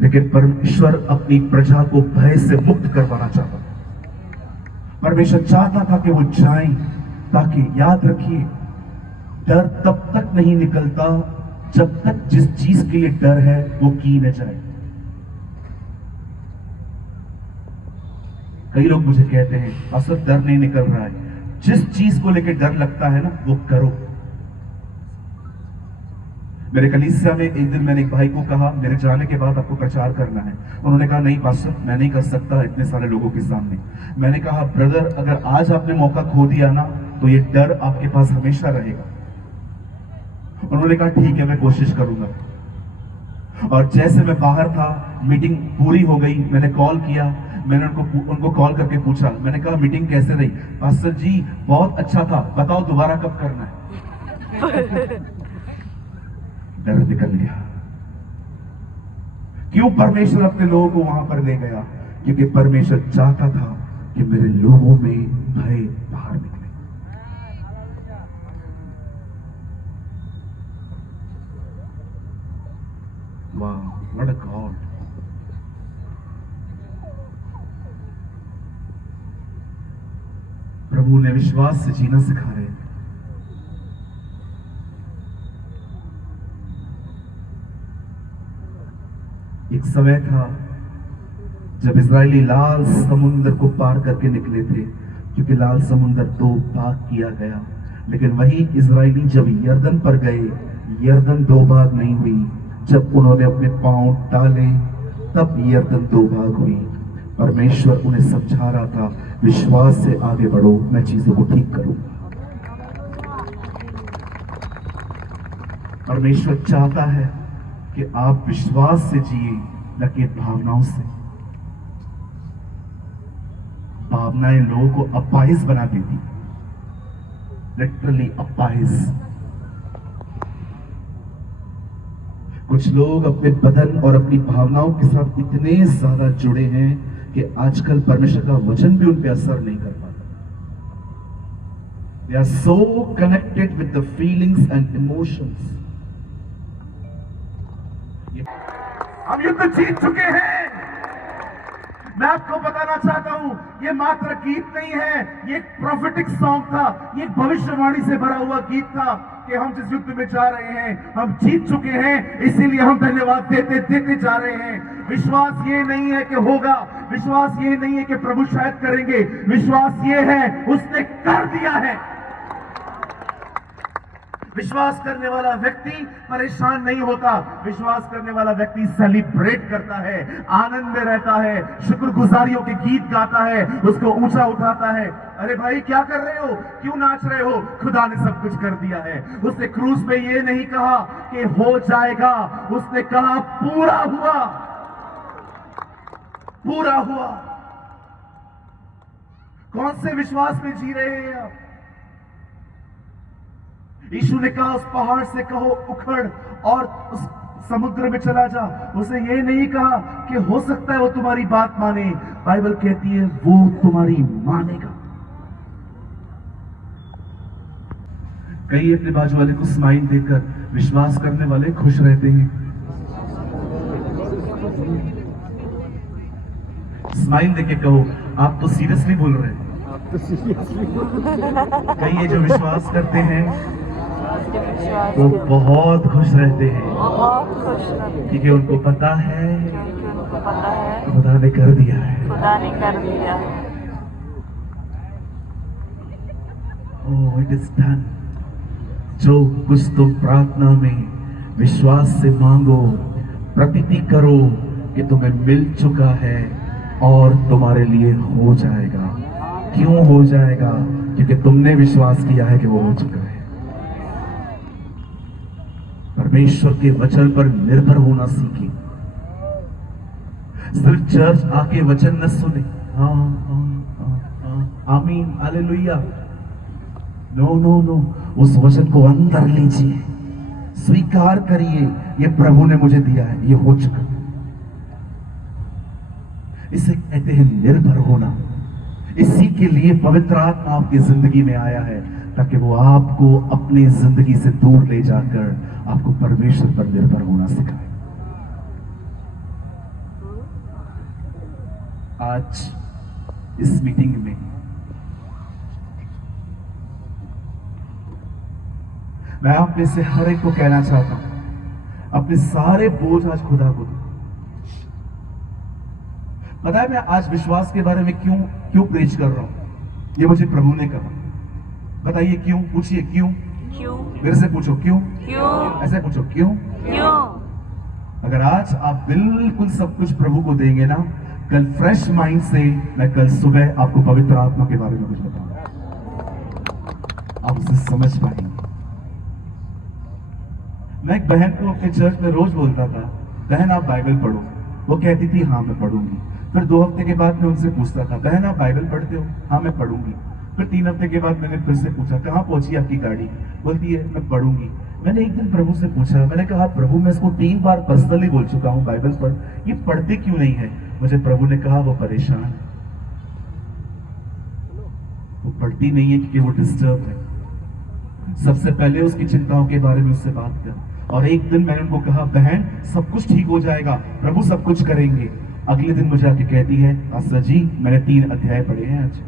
लेकिन परमेश्वर अपनी प्रजा को भय से मुक्त करवाना चाहता था। परमेश्वर चाहता था कि वो जाएं, ताकि याद रखिए, डर तब तक नहीं निकलता जब तक जिस चीज के लिए डर है वो की न जाए। कई लोग मुझे कहते हैं पास्टर डर नहीं निकल रहा है। जिस चीज को लेकर डर लगता है ना, वो करो। मेरे कलीसिया में एक दिन मैंने एक भाई को कहा, मेरे जाने के बाद आपको प्रचार करना है। उन्होंने कहा नहीं पास्टर, मैं नहीं कर सकता इतने सारे लोगों के सामने। मैंने कहा ब्रदर, अगर आज आपने मौका खो दिया ना, तो ये डर आपके पास हमेशा रहेगा। उन्होंने कहा ठीक है, मैं कोशिश करूंगा। और जैसे मैं बाहर था, मीटिंग पूरी हो गई, मैंने कॉल किया। मैंने उनको कॉल करके पूछा, मैंने कहा मीटिंग कैसे रही? पास्टर जी बहुत अच्छा था, बताओ दोबारा कब करना है? डर निकल गया। क्यों परमेश्वर अपने लोगों को वहां पर ले गया? क्योंकि परमेश्वर चाहता था कि मेरे लोगों में भय बाहर निकले। वाह, व्हाट अ गॉड। प्रभु ने विश्वास से जीना सिखा रहे थे। एक समय था जब इजरायली लाल समुद्र को पार करके निकले थे, क्योंकि लाल समुद्र 2 भाग किया गया। लेकिन वही इजरायली जब यर्दन पर गए, यर्दन 2 भाग नहीं हुई। जब उन्होंने अपने पांव डाले, तब यर्दन 2 भाग हुई। परमेश्वर उन्हें समझा रहा था, विश्वास से आगे बढ़ो, मैं चीजों को ठीक करूंगा। परमेश्वर चाहता है कि आप विश्वास से जिए, न कि भावनाओं से। भावनाएं लोगों को अपाहिज बना देती, लिटरली अपाहिज। कुछ लोग अपने बदन और अपनी भावनाओं के साथ इतने ज्यादा जुड़े हैं कि आजकल परमेश्वर का वचन भी उन पे असर नहीं कर पाता। They are so connected with the feelings and emotions. हम युद्ध जीत चुके हैं। मैं आपको बताना चाहता हूं, ये मात्र गीत नहीं है, ये एक प्रोफेटिक सॉन्ग था, ये एक भविष्यवाणी से भरा हुआ गीत था कि हम जिस युद्ध में जा रहे हैं, हम जीत चुके हैं, इसीलिए हम धन्यवाद देते देते जा रहे हैं। विश्वास ये नहीं है कि होगा, विश्वास ये नहीं है कि प्रभु शायद करेंगे, विश्वास ये है उसने कर दिया है। विश्वास करने वाला व्यक्ति परेशान नहीं होता, विश्वास करने वाला व्यक्ति सेलिब्रेट करता है, आनंद में रहता है, शुक्रगुजारियों के गीत गाता है, उसको ऊंचा उठाता है। अरे भाई क्या कर रहे हो, क्यों नाच रहे हो? खुदा ने सब कुछ कर दिया है। उसने क्रूस पे ये नहीं कहा कि हो जाएगा, उसने कहा पूरा हुआ, पूरा हुआ। कौन से विश्वास में जी रहे हैं आप? यीशु ने कहा उस पहाड़ से कहो उखड़ और उस समुद्र में चला जा। उसे ये नहीं कहा कि हो सकता है वो तुम्हारी बात माने, बाइबल कहती है वो तुम्हारी मानेगा। कई अपने बाजू वाले को स्माइल देकर विश्वास करने वाले खुश रहते हैं। स्माइल देके कहो आप तो सीरियसली बोल रहे हैं। कई ये जो विश्वास करते हैं वो बहुत खुश रहते हैं, क्योंकि उनको पता है खुदा ने कर दिया है। Oh it is done. जो कुछ तुम प्रार्थना में विश्वास से मांगो, प्रतीति करो कि तुम्हें मिल चुका है और तुम्हारे लिए हो जाएगा। क्यों हो जाएगा? क्योंकि तुमने विश्वास किया है कि वो हो चुका है। परमेश्वर के वचन पर निर्भर होना सीखें। सिर्फ चर्च आके वचन न सुने, हाँ आमीन हालेलुया, नो नो नो, उस वचन को अंदर लीजिए, स्वीकार करिए, ये प्रभु ने मुझे दिया है, ये हो चुका। इसे कहते हैं निर्भर होना। इसी के लिए पवित्र आत्मा आपकी जिंदगी में आया है, ताकि वो आपको अपनी जिंदगी से दूर ले जाकर आपको परमेश्वर पर निर्भर होना सिखाए। आज इस मीटिंग में मैं आप में से हर एक को कहना चाहता हूं, अपने सारे बोझ आज खुदा को दो। पता है मैं आज विश्वास के बारे में क्यों प्रेच कर रहा हूं? ये मुझे प्रभु ने कहा। बताइए क्यों? पूछिए क्यों? क्यों? मेरे से पूछो क्यों? क्यों? ऐसे पूछो क्यों? क्यों? अगर आज आप बिल्कुल सब कुछ प्रभु को देंगे ना, कल फ्रेश माइंड से मैं कल सुबह आपको पवित्र आत्मा के बारे में कुछ बताऊंगा, आप उसे समझ पाएंगे। मैं एक बहन को अपने चर्च में रोज बोलता था, बहन आप बाइबल पढ़ो। वो कहती थी हाँ मैं पढ़ूंगी। फिर 2 हफ्ते के बाद मैं उनसे पूछता था, बहन आप बाइबल पढ़ते हो? हाँ मैं पढ़ूंगी। फिर 3 हफ्ते के बाद मैंने फिर से पूछा, कहाँ पहुंची आपकी गाड़ी? बोलती है मैं पढ़ूंगी। मैंने एक दिन प्रभु से पूछा, मैंने कहा प्रभु मैं इसको 3 बार पर्सनली बोल चुका हूँ बाइबल पढ़, ये पढ़ती क्यों नहीं है? मुझे प्रभु ने कहा वो परेशान है, वो पढ़ती नहीं है क्योंकि वो डिस्टर्ब है। सबसे पहले उसकी चिंताओं के बारे में उससे बात कर। और एक दिन मैंने उनको कहा बहन सब कुछ ठीक हो जाएगा, प्रभु सब कुछ करेंगे। अगले दिन मुझे आके कहती है पास्टर जी मैंने 3 अध्याय पढ़े हैं आज।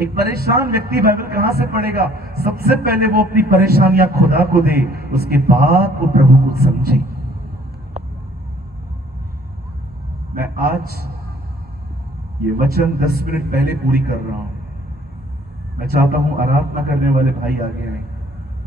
एक परेशान व्यक्ति बाइबल कहां से पढ़ेगा? सबसे पहले वो अपनी परेशानियां खुदा को दे, उसके बाद वो प्रभु को समझे। मैं आज ये वचन 10 मिनट पहले पूरी कर रहा हूं। मैं चाहता हूं आराधना करने वाले भाई आगे आए,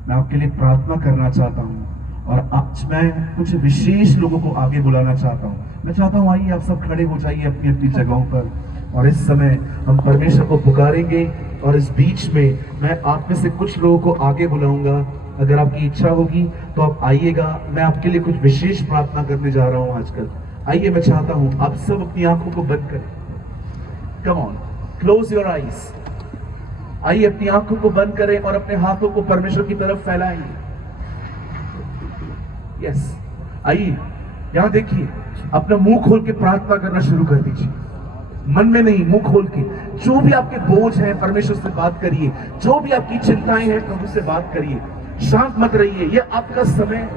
मैं आपके लिए प्रार्थना करना चाहता हूं और आज मैं कुछ विशेष लोगों को आगे बुलाना चाहता हूं। मैं चाहता हूं आइए आप सब खड़े हो जाइए अपनी अपनी जगहों पर और इस समय हम परमेश्वर को पुकारेंगे। और इस बीच में मैं आप में से कुछ लोगों को आगे बुलाऊंगा। अगर आपकी इच्छा होगी तो आप आइएगा, मैं आपके लिए कुछ विशेष प्रार्थना करने जा रहा हूं आजकल। आइए, मैं चाहता हूं आप सब अपनी आंखों को बंद करें। Come on, close your eyes. आइए अपनी आंखों को बंद करें और अपने हाथों को परमेश्वर की तरफ फैलाएं। यस, आइए यहां देखिए, अपना मुंह खोल के प्रार्थना करना शुरू कर दीजिए। मन में नहीं, मुंह खोल के। जो भी आपके बोझ हैं परमेश्वर से बात करिए, जो भी आपकी चिंताएं हैं प्रभु से बात करिए। शांत मत रहिए, ये आपका समय,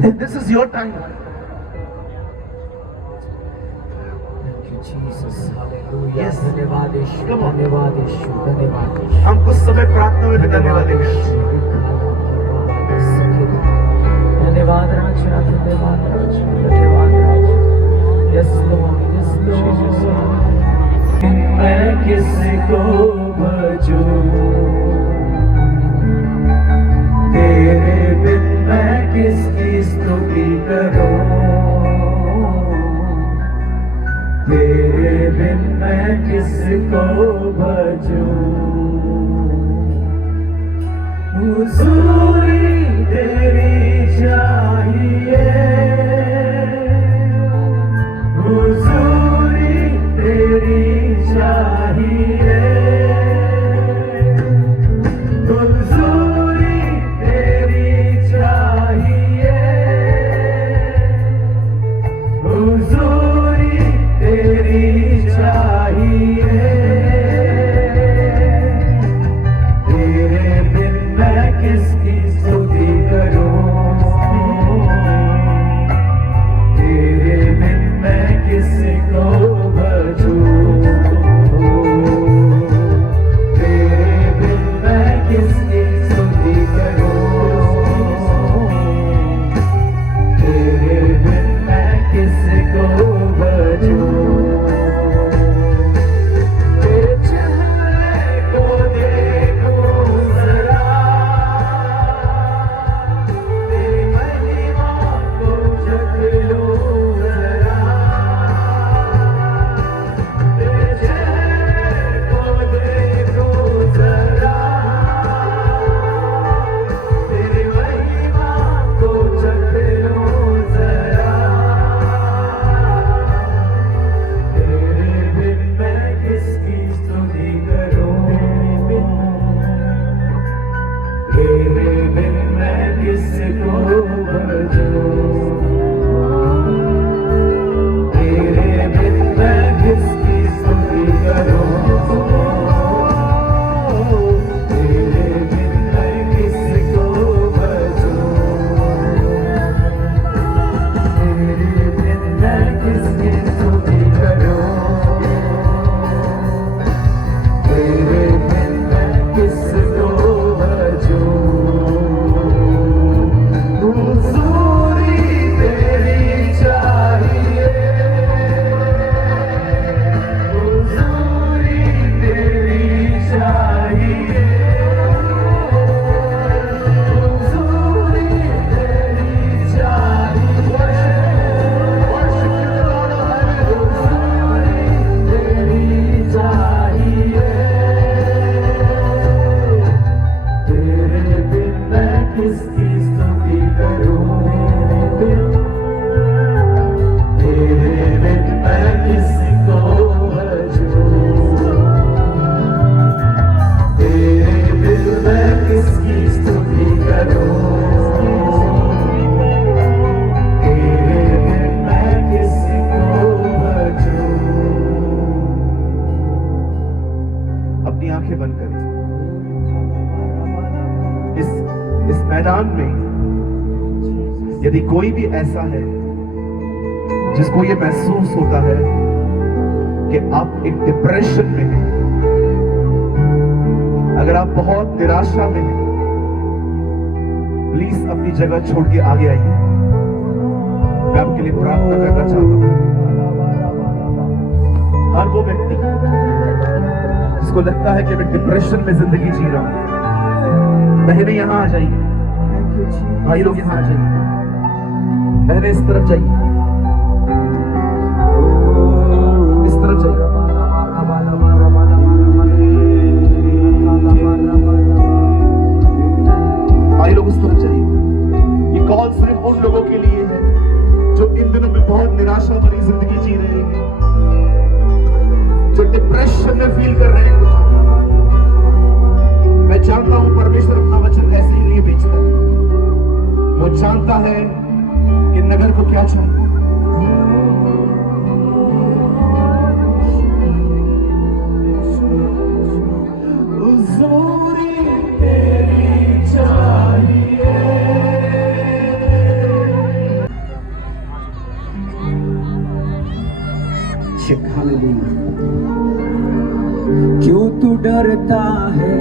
this is your time. Yes. धन्यवाद यीशु, धन्यवाद यीशु, धन्यवाद यीशु। हम कुछ समय प्रार्थना में बिताने वाले हैं। धन्यवाद राजा, धन्यवाद राजा, धन्यवाद राजा। Yes Lord, yes Lord. मैं किसको भजूं, तेरे बिन मैं किसकी स्तुति करूं, तेरे बिन मैं किसको भजूं। हुजूरी तेरी चाहिए, हुजूरी तेरी चाहिए, हुजूरी तेरी चाहिए, हुजूरी तेरी चाहिए। तेरे बिन मैं किसकी स्तुति करूं, मैदान में यदि कोई भी ऐसा है जिसको ये महसूस होता है कि आप एक डिप्रेशन में हैं, अगर आप बहुत निराशा में हैं, प्लीज अपनी जगह छोड़ के आगे आइए। मैं आपके लिए प्रार्थना करना चाहता हूं। हर वो व्यक्ति जिसको लगता है कि मैं डिप्रेशन में जिंदगी जी रहा हूं, बहनें यहां आ जाइए, भाई लोग यहां आ जाइए, बहनें इस तरफ जाइए, इस तरफ जाइए। भाई लोग उस तरफ जाइए। ये कॉल सिर्फ उन लोगों के लिए है जो इन दिनों में बहुत निराशा भरी जिंदगी जी रहे हैं, जो डिप्रेशन में फील कर रहे हैं कुछ। मैं जानता हूं परमेश्वर अपना वचन ऐसे ही नहीं बेचता, वो जानता है कि नगर को क्या चाहिए। हुजूरी तेरी चाहिए। क्यों तू डरता है